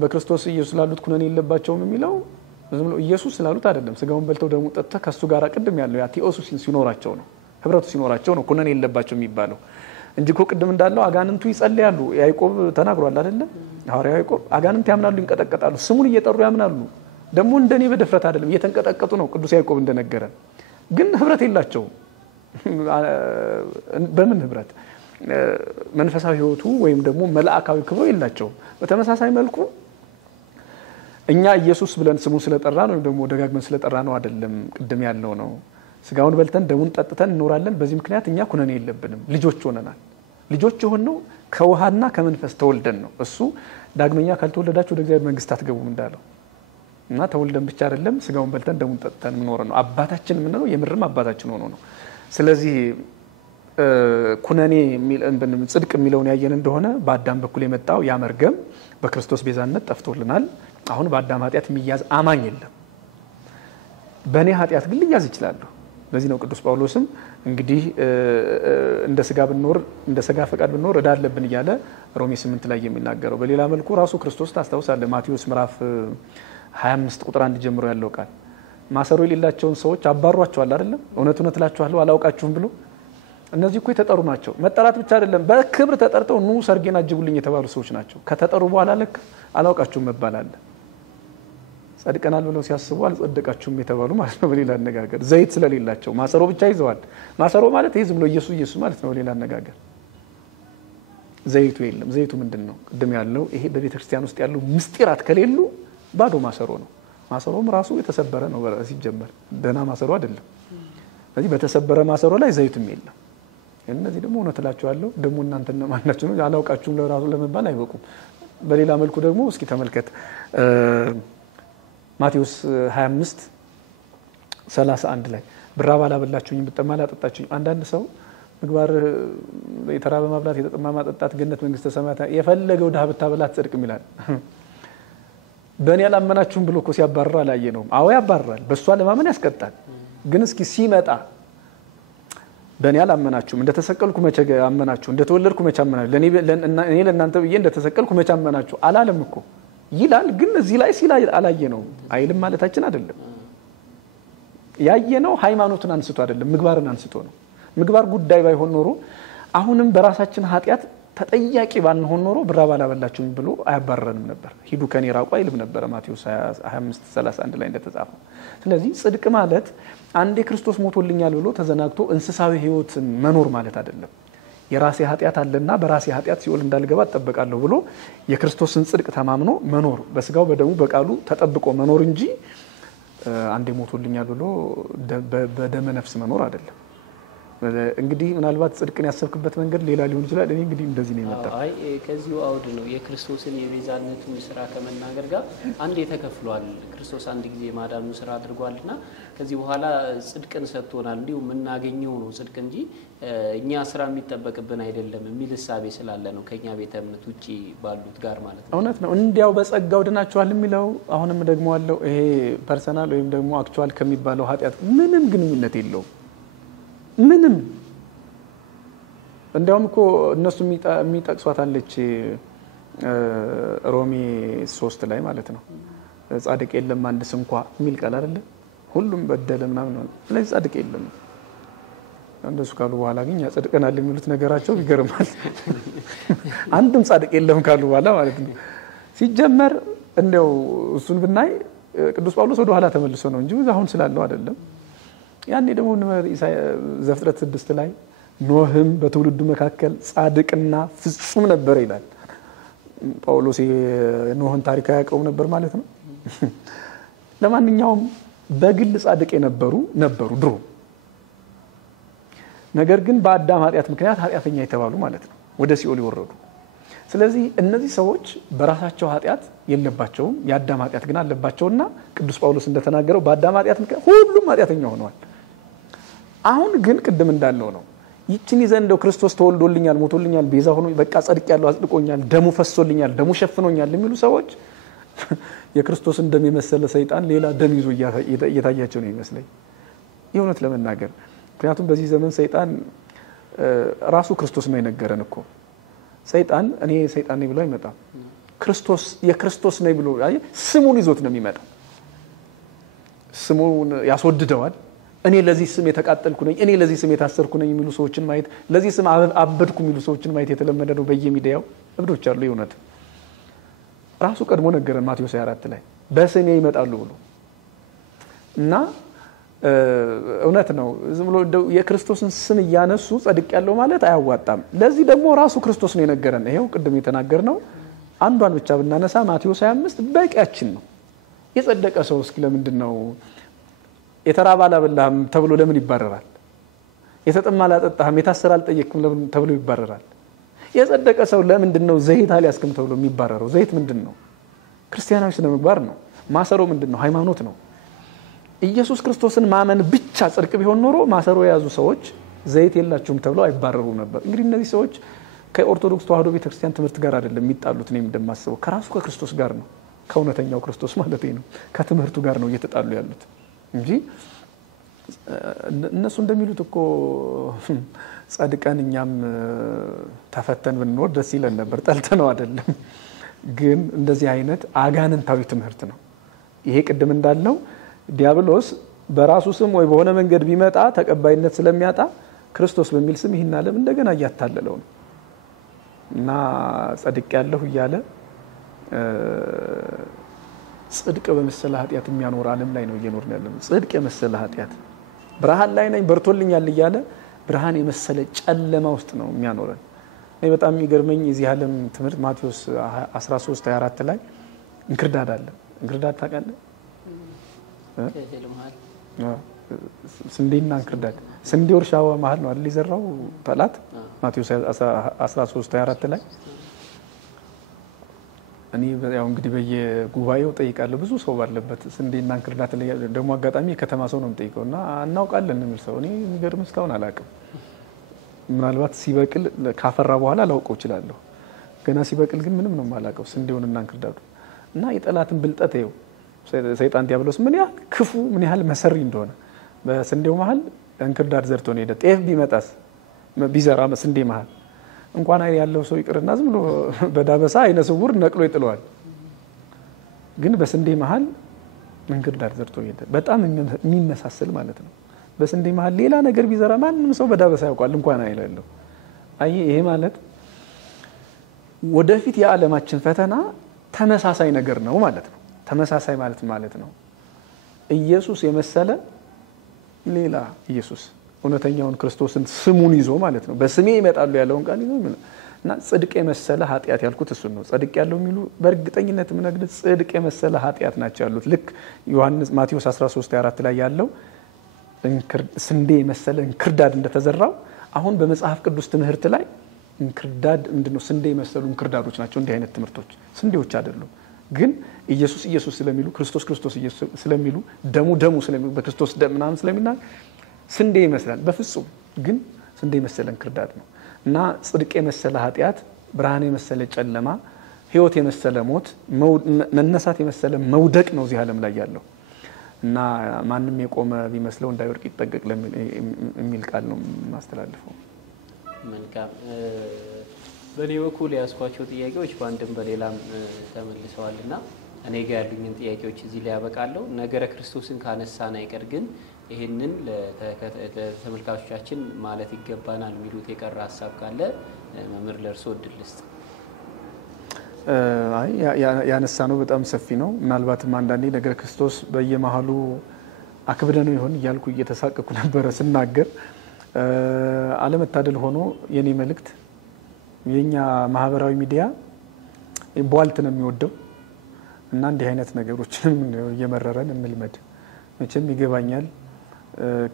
በክርስቶስ ኢየሱስ ስላሉት ኩነኔ የለባቸውም የሚለው ዝም ብሎ ኢየሱስ ስላሉት አይደለም። ስጋውን በልተው ደሙን ጠጥተው ከሱ ጋር ቅድም ያለው ያ ቲኦሱስ ሲኖራቸው ነው ህብረቱ ሲኖራቸው ነው ኩነኔ የለባቸው የሚባለው እንጂ እኮ ቅድም እንዳለው አጋንንቱ ይጸልያሉ። ያዕቆብ ተናግሯል አይደለ? ሐዋርያው ያዕቆብ አጋንንት ያምናሉ፣ ይንቀጠቀጣሉ፣ ስሙን እየጠሩ ያምናሉ። ደግሞ እንደኔ በድፍረት አይደለም እየተንቀጠቀጡ ነው። ቅዱስ ያዕቆብ እንደነገረን ግን ህብረት የላቸውም። በምን ህብረት? መንፈሳዊ ህይወቱ ወይም ደግሞ መልአካዊ ክብሩ የላቸውም። በተመሳሳይ መልኩ እኛ ኢየሱስ ብለን ስሙን ስለጠራን ወይም ደግሞ ደጋግመን ስለጠራነው አይደለም። ቅድም ያለው ነው ስጋውን በልተን ደሙን ጠጥተን እንኖራለን። በዚህ ምክንያት እኛ ኩነኔ የለብንም። ልጆች ሆነናል። ልጆች ሆነው ከውሃና ከመንፈስ ተወልደን ነው። እሱ ዳግመኛ ካልተወለዳችሁ ወደ እግዚአብሔር መንግስት አትገቡም እንዳለው እና ተወልደን ብቻ አይደለም ስጋውን በልተን ደሙን ጠጥተን እንኖር ነው። አባታችን ምን ነው? የምርም አባታችን ሆኖ ነው። ስለዚህ ኩነኔ ጽድቅ የሚለውን ያየን እንደሆነ በአዳም በኩል የመጣው ያ መርገም በክርስቶስ ቤዛነት ጠፍቶልናል። አሁን በአዳም ኃጢያት የሚያዝ አማኝ የለም። በእኔ ኃጢያት ግን ልያዝ ይችላል። ለዚህ ነው ቅዱስ ጳውሎስም እንግዲህ እንደ ስጋ ብንኖር እንደ ስጋ ፈቃድ ብንኖር እዳ አለብን እያለ ሮሜ 8 ላይ የሚናገረው። በሌላ መልኩ ራሱ ክርስቶስ ታስታውሳለህ ማቴዎስ ምዕራፍ 25 ቁጥር 1 ጀምሮ ያለው ቃል ማሰሮ የሌላቸውን ሰዎች አባሯቸዋል አይደለም? እውነት እውነት እላችኋለሁ አላውቃችሁም ብሎ። እነዚህ እኮ የተጠሩ ናቸው። መጠራት ብቻ አይደለም በክብር ተጠርተው ኑ ሰርጌን አጅቡልኝ የተባሉ ሰዎች ናቸው። ከተጠሩ በኋላ ለክ አላውቃችሁም መባል አለ። ጸድቀናል ብለው ሲያስቡ አልጸደቃችሁም የተባሉ ማለት ነው። በሌላ አነጋገር ዘይት ስለሌላቸው ማሰሮ ብቻ ይዘዋል። ማሰሮ ማለት ይሄ ዝም ብሎ ኢየሱስ ማለት ነው። በሌላ አነጋገር ዘይቱ የለም። ዘይቱ ምንድነው? ቅድም ያለው ይሄ በቤተክርስቲያን ውስጥ ያለው ምስጢራት ከሌሉ ባዶ ማሰሮ ነው። ማሰሮም ራሱ የተሰበረ ነው ሲጀመር ደህና ማሰሮ አይደለም። ስለዚህ በተሰበረ ማሰሮ ላይ ዘይቱም የለም። እነዚህ ደግሞ እውነት እላችኋለሁ ደግሞ እናንተና ማናችሁ ነው አላውቃችሁም ለራሱ ለመባል አይበቁም። በሌላ መልኩ ደግሞ እስኪ ተመልከት ማቴዎስ 25:31 ላይ ብራብ አላበላችሁኝ ብጠማ አላጠጣችሁኝ። አንዳንድ ሰው ምግባር የተራበ ማብላት የተጠማ ማጠጣት ገነት መንግስተ ሰማያት የፈለገው ድሃ ብታበላት ጽድቅም ይላል። በእኔ አላመናችሁም ብሎ እኮ ሲያባርራ አላየነውም። አዎ ያባርራል፣ በእሱ ለማመን ያስቀጣል። ግን እስኪ ሲመጣ በእኔ አላመናችሁም እንደተሰቀልኩ መቼ አመናችሁ? እንደተወለድኩ መቼ አመናችሁ? እኔ ለእናንተ ብዬ እንደተሰቀልኩ መቼ አመናችሁ አላለም እኮ ይላል። ግን እዚህ ላይ ሲል አላየነውም። አይልም ማለታችን አይደለም። ያየነው ሃይማኖትን አንስቶ አይደለም ምግባርን አንስቶ ነው። ምግባር ጉዳይ ባይሆን ኖሮ አሁንም በራሳችን ኃጢያት ተጠያቂ ባንሆን ኖሮ ብራብ አላበላችሁኝ ብሎ አያባረንም ነበር። ሂዱ ከኔ ራቁ አይልም ነበር ማቴዎስ 25:31 ላይ እንደተጻፈው። ስለዚህ ጽድቅ ማለት አንዴ ክርስቶስ ሞቶልኛል ብሎ ተዘናግቶ እንስሳዊ ህይወትን መኖር ማለት አይደለም። የራሴ ኃጢያት አለና በራሴ ኃጢያት ሲኦል እንዳልገባ ተጠብቃለሁ ብሎ የክርስቶስን ጽድቅ ተማምኖ መኖር በስጋው በደሙ በቃሉ ተጠብቆ መኖር እንጂ አንዴ ሞቶልኛል ብሎ በደመ ነፍስ መኖር አይደለም። እንግዲህ ምናልባት ጽድቅን ያሰብክበት መንገድ ሌላ ሊሆን ይችላል። እኔ እንግዲህ እንደዚህ ነው የመጣው። አይ ከዚሁ አውድ ነው የክርስቶስን የቤዛነቱን ስራ ከመናገር ጋር አንድ የተከፍሏል። ክርስቶስ አንድ ጊዜ ማዳኑ ስራ አድርጓልና ከዚህ በኋላ ጽድቅን ሰጥቶናል። እንዲሁ የምናገኘው ነው ጽድቅ እንጂ እኛ ስራ የሚጠበቅብን አይደለም የሚል ሐሳቤ ስላለ ነው ከኛ ቤተ እምነት ውጪ ባሉት ጋር ማለት ነው። እውነት ነው። እንዲያው በጸጋው ድናችኋል የሚለው አሁንም ደግሞ አለው። ይሄ ፐርሰናል ወይም ደግሞ አክቹዋል ከሚባለው ኃጢያት ምንም ግንኙነት የለውም። ምንም እንደውም እኮ እነሱ የሚጠቅሷት አለች ሮሜ 3 ላይ ማለት ነው። ጻድቅ የለም አንድስ እንኳን የሚል ቃል አይደለ? ሁሉም በደለ ምናምን ነው። ስለዚህ ጻድቅ የለም እንደሱ ካሉ በኋላ ግን ያጸድቀናል የሚሉት ነገራቸው ይገርማል። አንድም ጻድቅ የለም ካሉ በኋላ ማለት ነው። ሲጀመር እንደው እሱን ብናይ ቅዱስ ጳውሎስ ወደ ኋላ ተመልሶ ነው እንጂ አሁን ስላለው አይደለም። ያኔ ደግሞ ዘፍጥረት 6 ላይ ኖህም በትውልዱ መካከል ጻድቅና ፍጹም ነበር ይላል። ጳውሎስ የኖህን ታሪክ ያቀው ነበር ማለት ነው። ለማንኛውም በግል ጻድቅ የነበሩ ድሮ፣ ነገር ግን በአዳም ኃጢአት ምክንያት ኃጢአተኛ የተባሉ ማለት ነው፣ ወደ ሲኦል ይወረዱ። ስለዚህ እነዚህ ሰዎች በራሳቸው ኃጢአት የለባቸውም፣ የአዳም ኃጢአት ግን አለባቸውና ቅዱስ ጳውሎስ እንደተናገረው በአዳም ኃጢአት ምክንያት ሁሉም ኃጢአተኛ ሆነዋል። አሁን ግን ቅድም እንዳለው ነው፣ ይችን ይዘን እንደው ክርስቶስ ተወልዶልኛል፣ ሞቶልኛል፣ ቤዛ ሆኖ በቃ ጸድቄያለሁ፣ አጽድቆኛል፣ ደሙ ፈሶልኛል፣ ደሙ ሸፍኖኛል የሚሉ ሰዎች የክርስቶስን ደም የመሰለ ሰይጣን ሌላ ደም ይዞ እየታያቸው ነው ይመስለኝ የእውነት ለመናገር። ምክንያቱም በዚህ ዘመን ሰይጣን ራሱ ክርስቶስ ነው የነገረን እኮ። ሰይጣን እኔ ሰይጣን ነኝ ብሎ አይመጣም። የክርስቶስ ነኝ ብሎ ስሙን ይዞት ነው የሚመጣው። ስሙን ያስወድደዋል። እኔ ለዚህ ስም የተቃጠልኩ ነኝ፣ እኔ ለዚህ ስም የታሰርኩ ነኝ የሚሉ ሰዎችን ማየት፣ ለዚህ ስም አበድኩ የሚሉ ሰዎችን ማየት የተለመደ ነው በየሚዲያው። እብዶች አሉ የእውነት። ራሱ ቀድሞ ነገረን ማቴዎስ 24 ላይ በስሜ ይመጣሉ ብሎ እና እውነት ነው። ዝም ብሎ የክርስቶስን ስም እያነሱ ጸድቅ ያለው ማለት አያዋጣም። ለዚህ ደግሞ ራሱ ክርስቶስ ነው የነገረን። ይሄው ቅድም የተናገርነው አንዷን ብቻ ብናነሳ ማቴዎስ 25 በቂያችን ነው። የጸደቀ ሰው እስኪ ለምንድን ነው የተራበ አላበላህም ተብሎ ለምን ይባረራል? የተጠማ አላጠጣህም፣ የታሰረ አልጠየቅም ለምን ተብሎ ይባረራል? የጸደቀ ሰው ለምንድን ነው ዘይት አልያዝክም ተብሎ የሚባረረው? ዘይት ምንድን ነው? ክርስቲያናዊ ስነ ምግባር ነው። ማሰሮ ምንድን ነው? ሃይማኖት ነው። ኢየሱስ ክርስቶስን ማመን ብቻ ጽድቅ ቢሆን ኖሮ ማሰሮ የያዙ ሰዎች ዘይት የላችሁም ተብለው አይባረሩ ነበር። እንግዲህ እነዚህ ሰዎች ከኦርቶዶክስ ተዋህዶ ቤተክርስቲያን ትምህርት ጋር አይደለም የሚጣሉት ነው እንደማስበው፣ ከራሱ ከክርስቶስ ጋር ነው፣ ከእውነተኛው ክርስቶስ ማለት ነው። ከትምህርቱ ጋር ነው እየተጣሉ ያሉት እንጂ እነሱ እንደሚሉት እኮ ጻድቃን እኛም ተፈተን ብንኖር ደስ ይለን ነበር፣ ጠልተነው አይደለም። ግን እንደዚህ አይነት አጋንንታዊ ትምህርት ነው ይሄ። ቅድም እንዳልነው ዲያብሎስ በራሱ ስም ወይ በሆነ መንገድ ቢመጣ ተቀባይነት ስለሚያጣ ክርስቶስ በሚል ስም ይህን ዓለም እንደገና እያታለለው ነው እና ጸድቅ ያለሁ እያለ ጽድቅ በመሰለ ኃጢአት የሚያኖር ዓለም ላይ ነው እየኖርን ያለነው። ጽድቅ የመሰለ ኃጢአት ብርሃን ላይ ነኝ በርቶልኛል እያለ ብርሃን የመሰለ ጨለማ ውስጥ ነው የሚያኖረን። እኔ በጣም የሚገርመኝ የዚህ ዓለም ትምህርት ማቴዎስ 13:24 ላይ እንክርዳድ አለ። እንክርዳድ ታውቃለህ? ስንዴና እንክርዳድ። ስንዴው እርሻው መሀል ነው አይደል ይዘራው ጠላት። ማቴዎስ 13:24 ላይ እኔ ያው እንግዲህ በየጉባኤው ጠይቃለሁ ብዙ ሰው ባለበት ስንዴና እንክርዳድ ላይ ደግሞ አጋጣሚ ከተማ ሰው ነው የምጠይቀውና እናውቃለን የሚል ሰው እኔ የሚገርም እስካሁን አላውቅም። ምናልባት ሲበቅል ካፈራ በኋላ ላውቀው እችላለሁ። ገና ሲበቅል ግን ምንም ነው የማላውቀው ስንዴውንና እንክርዳዱ። እና የጠላትን ብልጠት ይኸው ሰይጣን ዲያብሎስ ምን ያህል ክፉ ምን ያህል መሰሪ እንደሆነ በስንዴው መሃል እንክርዳድ ዘርቶ ነው ሄደ። ጤፍ ቢመጣስ ቢዘራ ስንዴ መሃል እንኳን ያለው ሰው ይቅርና ዝም ብሎ በዳበሳ አይነ ስውር ነቅሎ ይጥለዋል። ግን በስንዴ መሃል እንክርዳድ ዘርቶ ሄደ። በጣም የሚመሳሰል ማለት ነው። በስንዴ መሃል ሌላ ነገር ቢዘራ ማንንም ሰው በዳበሳ ያውቃል እንኳን አይላለው። ይሄ ማለት ወደፊት የዓለማችን ፈተና ተመሳሳይ ነገር ነው ማለት ነው። ተመሳሳይ ማለት ነው ኢየሱስ የመሰለ ሌላ ኢየሱስ እውነተኛውን ክርስቶስን ስሙን ይዞ ማለት ነው በስሜ ይመጣሉ ያለውን ቃል ይዞ እና ጽድቅ የመሰለ ኃጢአት ያልኩት እሱ ነው። ጽድቅ ያለው የሚሉ በእርግጠኝነት ምንግድ ጽድቅ የመሰለ ኃጢአት ናቸው ያሉት። ልክ ዮሐንስ ማቴዎስ 13:4 ላይ ያለው ስንዴ የመሰለ እንክርዳድ እንደተዘራው አሁን በመጽሐፍ ቅዱስ ትምህርት ላይ እንክርዳድ ምንድነው? ስንዴ የመሰሉ እንክርዳዶች ናቸው እንዲህ አይነት ትምህርቶች። ስንዴዎች አይደሉም። ግን ኢየሱስ ስለሚሉ ክርስቶስ ስለሚሉ ደሙ ስለሚሉ በክርስቶስ ደም ምናምን ስለሚናገር ስንዴ ይመስላል። በፍጹም ግን ስንዴ የመሰለ እንክርዳድ ነው እና ጽድቅ የመሰለ ኃጢአት፣ ብርሃን የመሰለ ጨለማ፣ ህይወት የመሰለ ሞት፣ መነሳት የመሰለ መውደቅ ነው እዚህ ዓለም ላይ ያለው እና ማንም የቆመ ቢመስለው እንዳይወድቅ ይጠንቀቅ የሚል ቃል ነው ማስተላልፈው። መልካም። በኔ በኩል ያስኳቸው ጥያቄዎች በአንድም በሌላም ተመልሰዋልና እኔ ጋር ያሉኝን ጥያቄዎች እዚህ ላይ ያበቃለሁ። ነገረ ክርስቶስን ካነሳን አይቀር ግን ይሄንን ለተመልካቾቻችን ማለት ይገባናል የሚሉት የቀረ ሀሳብ ካለ መምህር ለርሶ እድል ልስጥ። ያነሳነው በጣም ሰፊ ነው። ምናልባትም አንዳንዴ ነገረ ክርስቶስ በየመሃሉ አክብደነው ይሆን እያልኩ እየተሳቀኩ ነበረ ስናገር። አለመታደል ሆኖ የኔ መልእክት የኛ ማህበራዊ ሚዲያ ቧልት ነው የሚወደው እና እንዲህ አይነት ነገሮችንም እየመረረን እንልመድ። መቼም ይገባኛል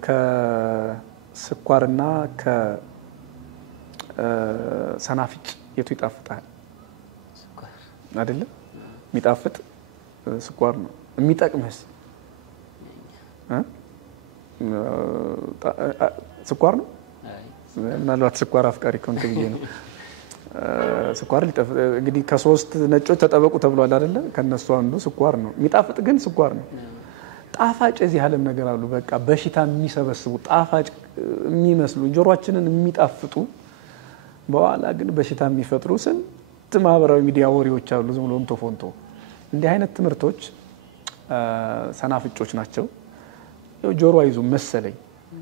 ከስኳርና ከሰናፍጭ የቱ ይጣፍጣል አይደለም? የሚጣፍጥ ስኳር ነው። የሚጠቅምስ ስኳር ነው። ምናልባት ስኳር አፍቃሪ ከሆንክ ብዬ ነው። ስኳር እንግዲህ ከሶስት ነጮች ተጠበቁ ተብሏል አይደለ? ከነሱ አንዱ ስኳር ነው። የሚጣፍጥ ግን ስኳር ነው። ጣፋጭ የዚህ ዓለም ነገር አሉ። በቃ በሽታ የሚሰበስቡ ጣፋጭ የሚመስሉ ጆሮአችንን የሚጣፍጡ በኋላ ግን በሽታ የሚፈጥሩ ስንት ማህበራዊ ሚዲያ ወሬዎች አሉ። ዝም ብሎ እንቶ ፎንቶ እንዲህ አይነት ትምህርቶች ሰናፍጮች ናቸው። ጆሮ አይዙ መሰለኝ።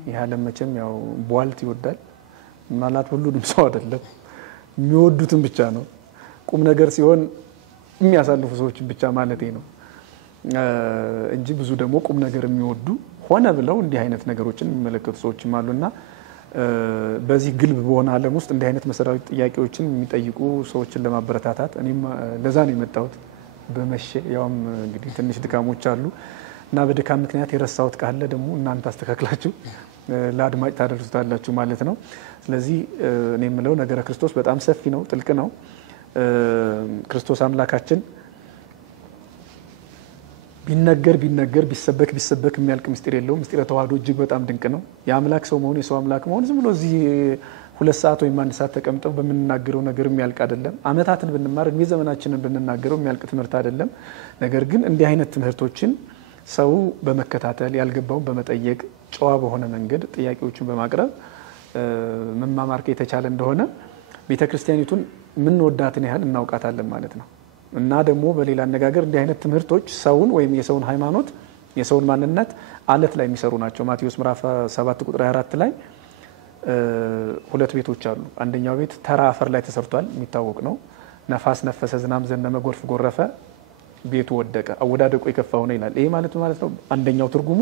ይህ ዓለም መቼም ያው ቧልት ይወዳል። ማለት ሁሉንም ሰው አይደለም፣ የሚወዱትን ብቻ ነው። ቁም ነገር ሲሆን የሚያሳልፉ ሰዎችን ብቻ ማለቴ ነው እንጂ ብዙ ደግሞ ቁም ነገር የሚወዱ ሆነ ብለው እንዲህ አይነት ነገሮችን የሚመለከቱ ሰዎችም አሉና በዚህ ግልብ በሆነ ዓለም ውስጥ እንዲህ አይነት መሰረታዊ ጥያቄዎችን የሚጠይቁ ሰዎችን ለማበረታታት እኔም ለዛ ነው የመጣሁት። በመሸ ያውም እንግዲህ ትንሽ ድካሞች አሉ እና በድካም ምክንያት የረሳሁት ካለ ደግሞ እናንተ አስተካክላችሁ ለአድማጭ ታደርሱታላችሁ ማለት ነው። ስለዚህ እኔ የምለው ነገረ ክርስቶስ በጣም ሰፊ ነው፣ ጥልቅ ነው። ክርስቶስ አምላካችን ቢነገር ቢሰበክ የሚያልቅ ምስጢር የለውም። ምስጢረ ተዋህዶ እጅግ በጣም ድንቅ ነው። የአምላክ ሰው መሆን የሰው አምላክ መሆን ዝም ብሎ እዚህ 2 ሰዓት ወይም 1 ሰዓት ተቀምጠው በምንናገረው ነገር የሚያልቅ አይደለም። አመታትን ብንማር እድሜ ዘመናችንን ብንናገረው የሚያልቅ ትምህርት አይደለም። ነገር ግን እንዲህ አይነት ትምህርቶችን ሰው በመከታተል ያልገባውን በመጠየቅ ጨዋ በሆነ መንገድ ጥያቄዎችን በማቅረብ መማማር የተቻለ እንደሆነ ቤተክርስቲያኒቱን ምን ወዳትን ያህል እናውቃታለን ማለት ነው። እና ደግሞ በሌላ አነጋገር እንዲህ አይነት ትምህርቶች ሰውን ወይም የሰውን ሃይማኖት የሰውን ማንነት አለት ላይ የሚሰሩ ናቸው። ማቴዎስ ምዕራፍ 7 ቁጥር 24 ላይ 2 ቤቶች አሉ። አንደኛው ቤት ተራ አፈር ላይ ተሰርቷል፣ የሚታወቅ ነው። ነፋስ ነፈሰ፣ ዝናብ ዘነመ፣ ጎርፍ ጎረፈ፣ ቤቱ ወደቀ፣ አወዳደቁ የከፋ ሆነ ይላል። ይሄ ማለት ነው አንደኛው ትርጉሙ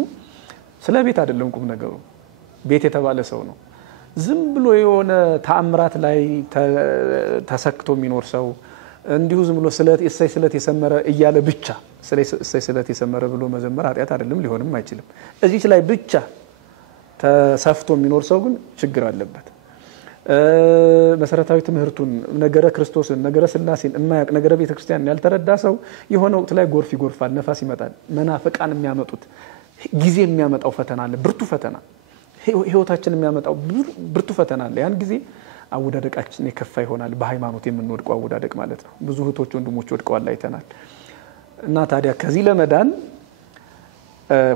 ስለ ቤት አይደለም ቁም ነገሩ። ቤት የተባለ ሰው ነው። ዝም ብሎ የሆነ ተአምራት ላይ ተሰክቶ የሚኖር ሰው እንዲሁ ዝም ብሎ እሰይ ስለት የሰመረ እያለ ብቻ እሰይ ስለት የሰመረ ብሎ መዘመር ኃጢአት አይደለም፣ ሊሆንም አይችልም። እዚች ላይ ብቻ ተሰፍቶ የሚኖር ሰው ግን ችግር አለበት። መሰረታዊ ትምህርቱን ነገረ ክርስቶስን ነገረ ስላሴን የማያውቅ ነገረ ቤተክርስቲያን ያልተረዳ ሰው የሆነ ወቅት ላይ ጎርፍ ይጎርፋል፣ ነፋስ ይመጣል። መናፍቃን የሚያመጡት ጊዜ የሚያመጣው ፈተና አለ፣ ብርቱ ፈተና። ህይወታችን የሚያመጣው ብርቱ ፈተና አለ። ያን ጊዜ አወዳደቃችን የከፋ ይሆናል። በሃይማኖት የምንወድቀው አወዳደቅ ማለት ነው። ብዙ እህቶች ወንድሞች ወድቀዋል አይተናል። እና ታዲያ ከዚህ ለመዳን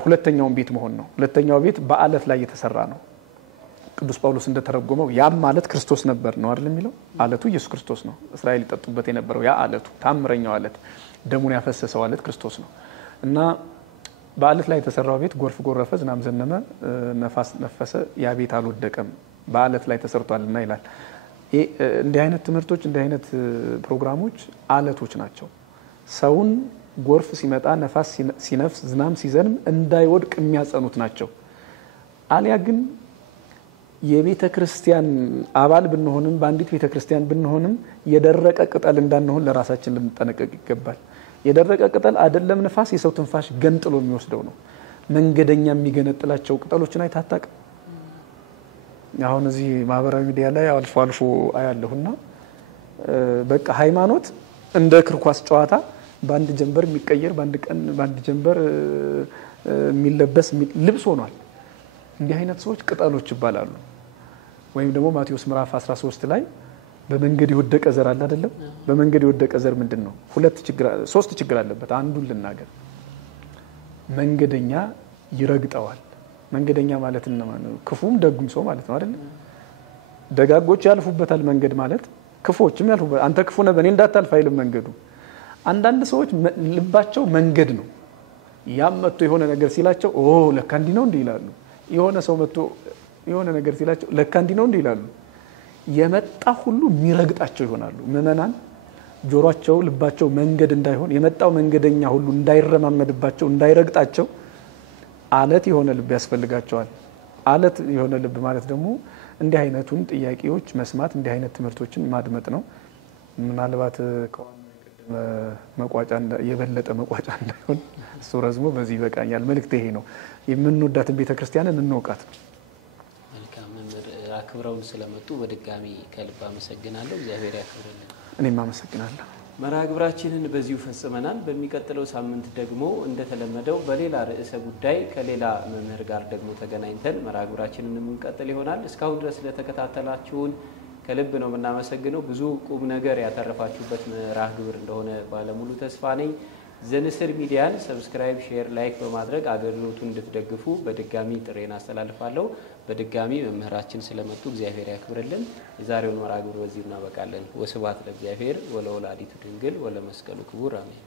ሁለተኛውን ቤት መሆን ነው። ሁለተኛው ቤት በአለት ላይ የተሰራ ነው። ቅዱስ ጳውሎስ እንደተረጎመው ያም ማለት ክርስቶስ ነበር ነው አይደል የሚለው። አለቱ ኢየሱስ ክርስቶስ ነው። እስራኤል ይጠጡበት የነበረው ያ አለቱ ታምረኛው አለት፣ ደሙን ያፈሰሰው አለት ክርስቶስ ነው። እና በአለት ላይ የተሰራው ቤት ጎርፍ ጎረፈ፣ ዝናብ ዘነመ፣ ነፋስ ነፈሰ፣ ያ ቤት አልወደቀም በአለት ላይ ተሰርቷልና ይላል። እንዲህ አይነት ትምህርቶች እንዲህ አይነት ፕሮግራሞች አለቶች ናቸው። ሰውን ጎርፍ ሲመጣ፣ ነፋስ ሲነፍስ፣ ዝናብ ሲዘንም እንዳይወድቅ የሚያጸኑት ናቸው። አሊያ ግን የቤተ ክርስቲያን አባል ብንሆንም በአንዲት ቤተ ክርስቲያን ብንሆንም የደረቀ ቅጠል እንዳንሆን ለራሳችን ልንጠነቀቅ ይገባል። የደረቀ ቅጠል አይደለም ነፋስ የሰው ትንፋሽ ገንጥሎ የሚወስደው ነው። መንገደኛ የሚገነጥላቸው ቅጠሎችን አይታጣቅ። አሁን እዚህ ማህበራዊ ሚዲያ ላይ አልፎ አልፎ አያለሁና በቃ ሃይማኖት እንደ እግር ኳስ ጨዋታ በአንድ ጀንበር የሚቀየር በአንድ ጀንበር የሚለበስ ልብስ ሆኗል። እንዲህ አይነት ሰዎች ቅጠሎች ይባላሉ። ወይም ደግሞ ማቴዎስ ምዕራፍ 13 ላይ በመንገድ የወደቀ ዘር አለ አይደለም? በመንገድ የወደቀ ዘር ምንድነው? 3 ችግር አለበት። አንዱን ልናገር። መንገደኛ ይረግጠዋል። መንገደኛ ማለት ነው ክፉም ደጉም ሰው ማለት ነው አይደል? ደጋጎች ያልፉበታል መንገድ ማለት፣ ክፉዎችም ያልፉበት። አንተ ክፉ ነህ በእኔ እንዳታልፍ አይልም መንገዱ። አንዳንድ ሰዎች ልባቸው መንገድ ነው። ያም መጥቶ የሆነ ነገር ሲላቸው ለካ እንዲህ ነው እንዲህ ይላሉ። የሆነ ሰው መጥቶ የሆነ ነገር ሲላቸው ለካ እንዲህ ነው እንዲህ ይላሉ። የመጣ ሁሉ የሚረግጣቸው ይሆናሉ። ምዕመናን ጆሮአቸው ልባቸው መንገድ እንዳይሆን የመጣው መንገደኛ ሁሉ እንዳይረማመድባቸው እንዳይረግጣቸው አለት የሆነ ልብ ያስፈልጋቸዋል። አለት የሆነ ልብ ማለት ደግሞ እንዲህ አይነቱን ጥያቄዎች መስማት እንዲህ አይነት ትምህርቶችን ማድመጥ ነው። ምናልባት ከዋናው መቋጫ የበለጠ መቋጫ እንዳይሆን እሱ ረዝሞ በዚህ ይበቃኛል። መልእክት ይሄ ነው። የምንወዳትን ቤተክርስቲያንን እንወቃት ነው። መልካም መምህር አክብረውን ስለመጡ በድጋሚ ከልብ አመሰግናለሁ። እግዚአብሔር ያክብርልን። እኔም አመሰግናለሁ። መርሃ ግብራችንን በዚሁ ፈጽመናል። በሚቀጥለው ሳምንት ደግሞ እንደተለመደው በሌላ ርዕሰ ጉዳይ ከሌላ መምህር ጋር ደግሞ ተገናኝተን መርሃ ግብራችንን የምንቀጥል ይሆናል። እስካሁን ድረስ ስለተከታተላችሁን ከልብ ነው የምናመሰግነው። ብዙ ቁም ነገር ያተረፋችሁበት መርሃ ግብር እንደሆነ ባለሙሉ ተስፋ ነኝ። ዘንስር ሚዲያን ሰብስክራይብ፣ ሼር፣ ላይክ በማድረግ አገልግሎቱን እንድትደግፉ በድጋሚ ጥሬን አስተላልፋለሁ። በድጋሚ መምህራችን ስለመጡ እግዚአብሔር ያክብርልን። የዛሬውን መርሃ ግብር በዚሁ እናበቃለን። ወስብሐት ለእግዚአብሔር ወለወላዲቱ ድንግል ወለመስቀሉ ክቡር አሜን።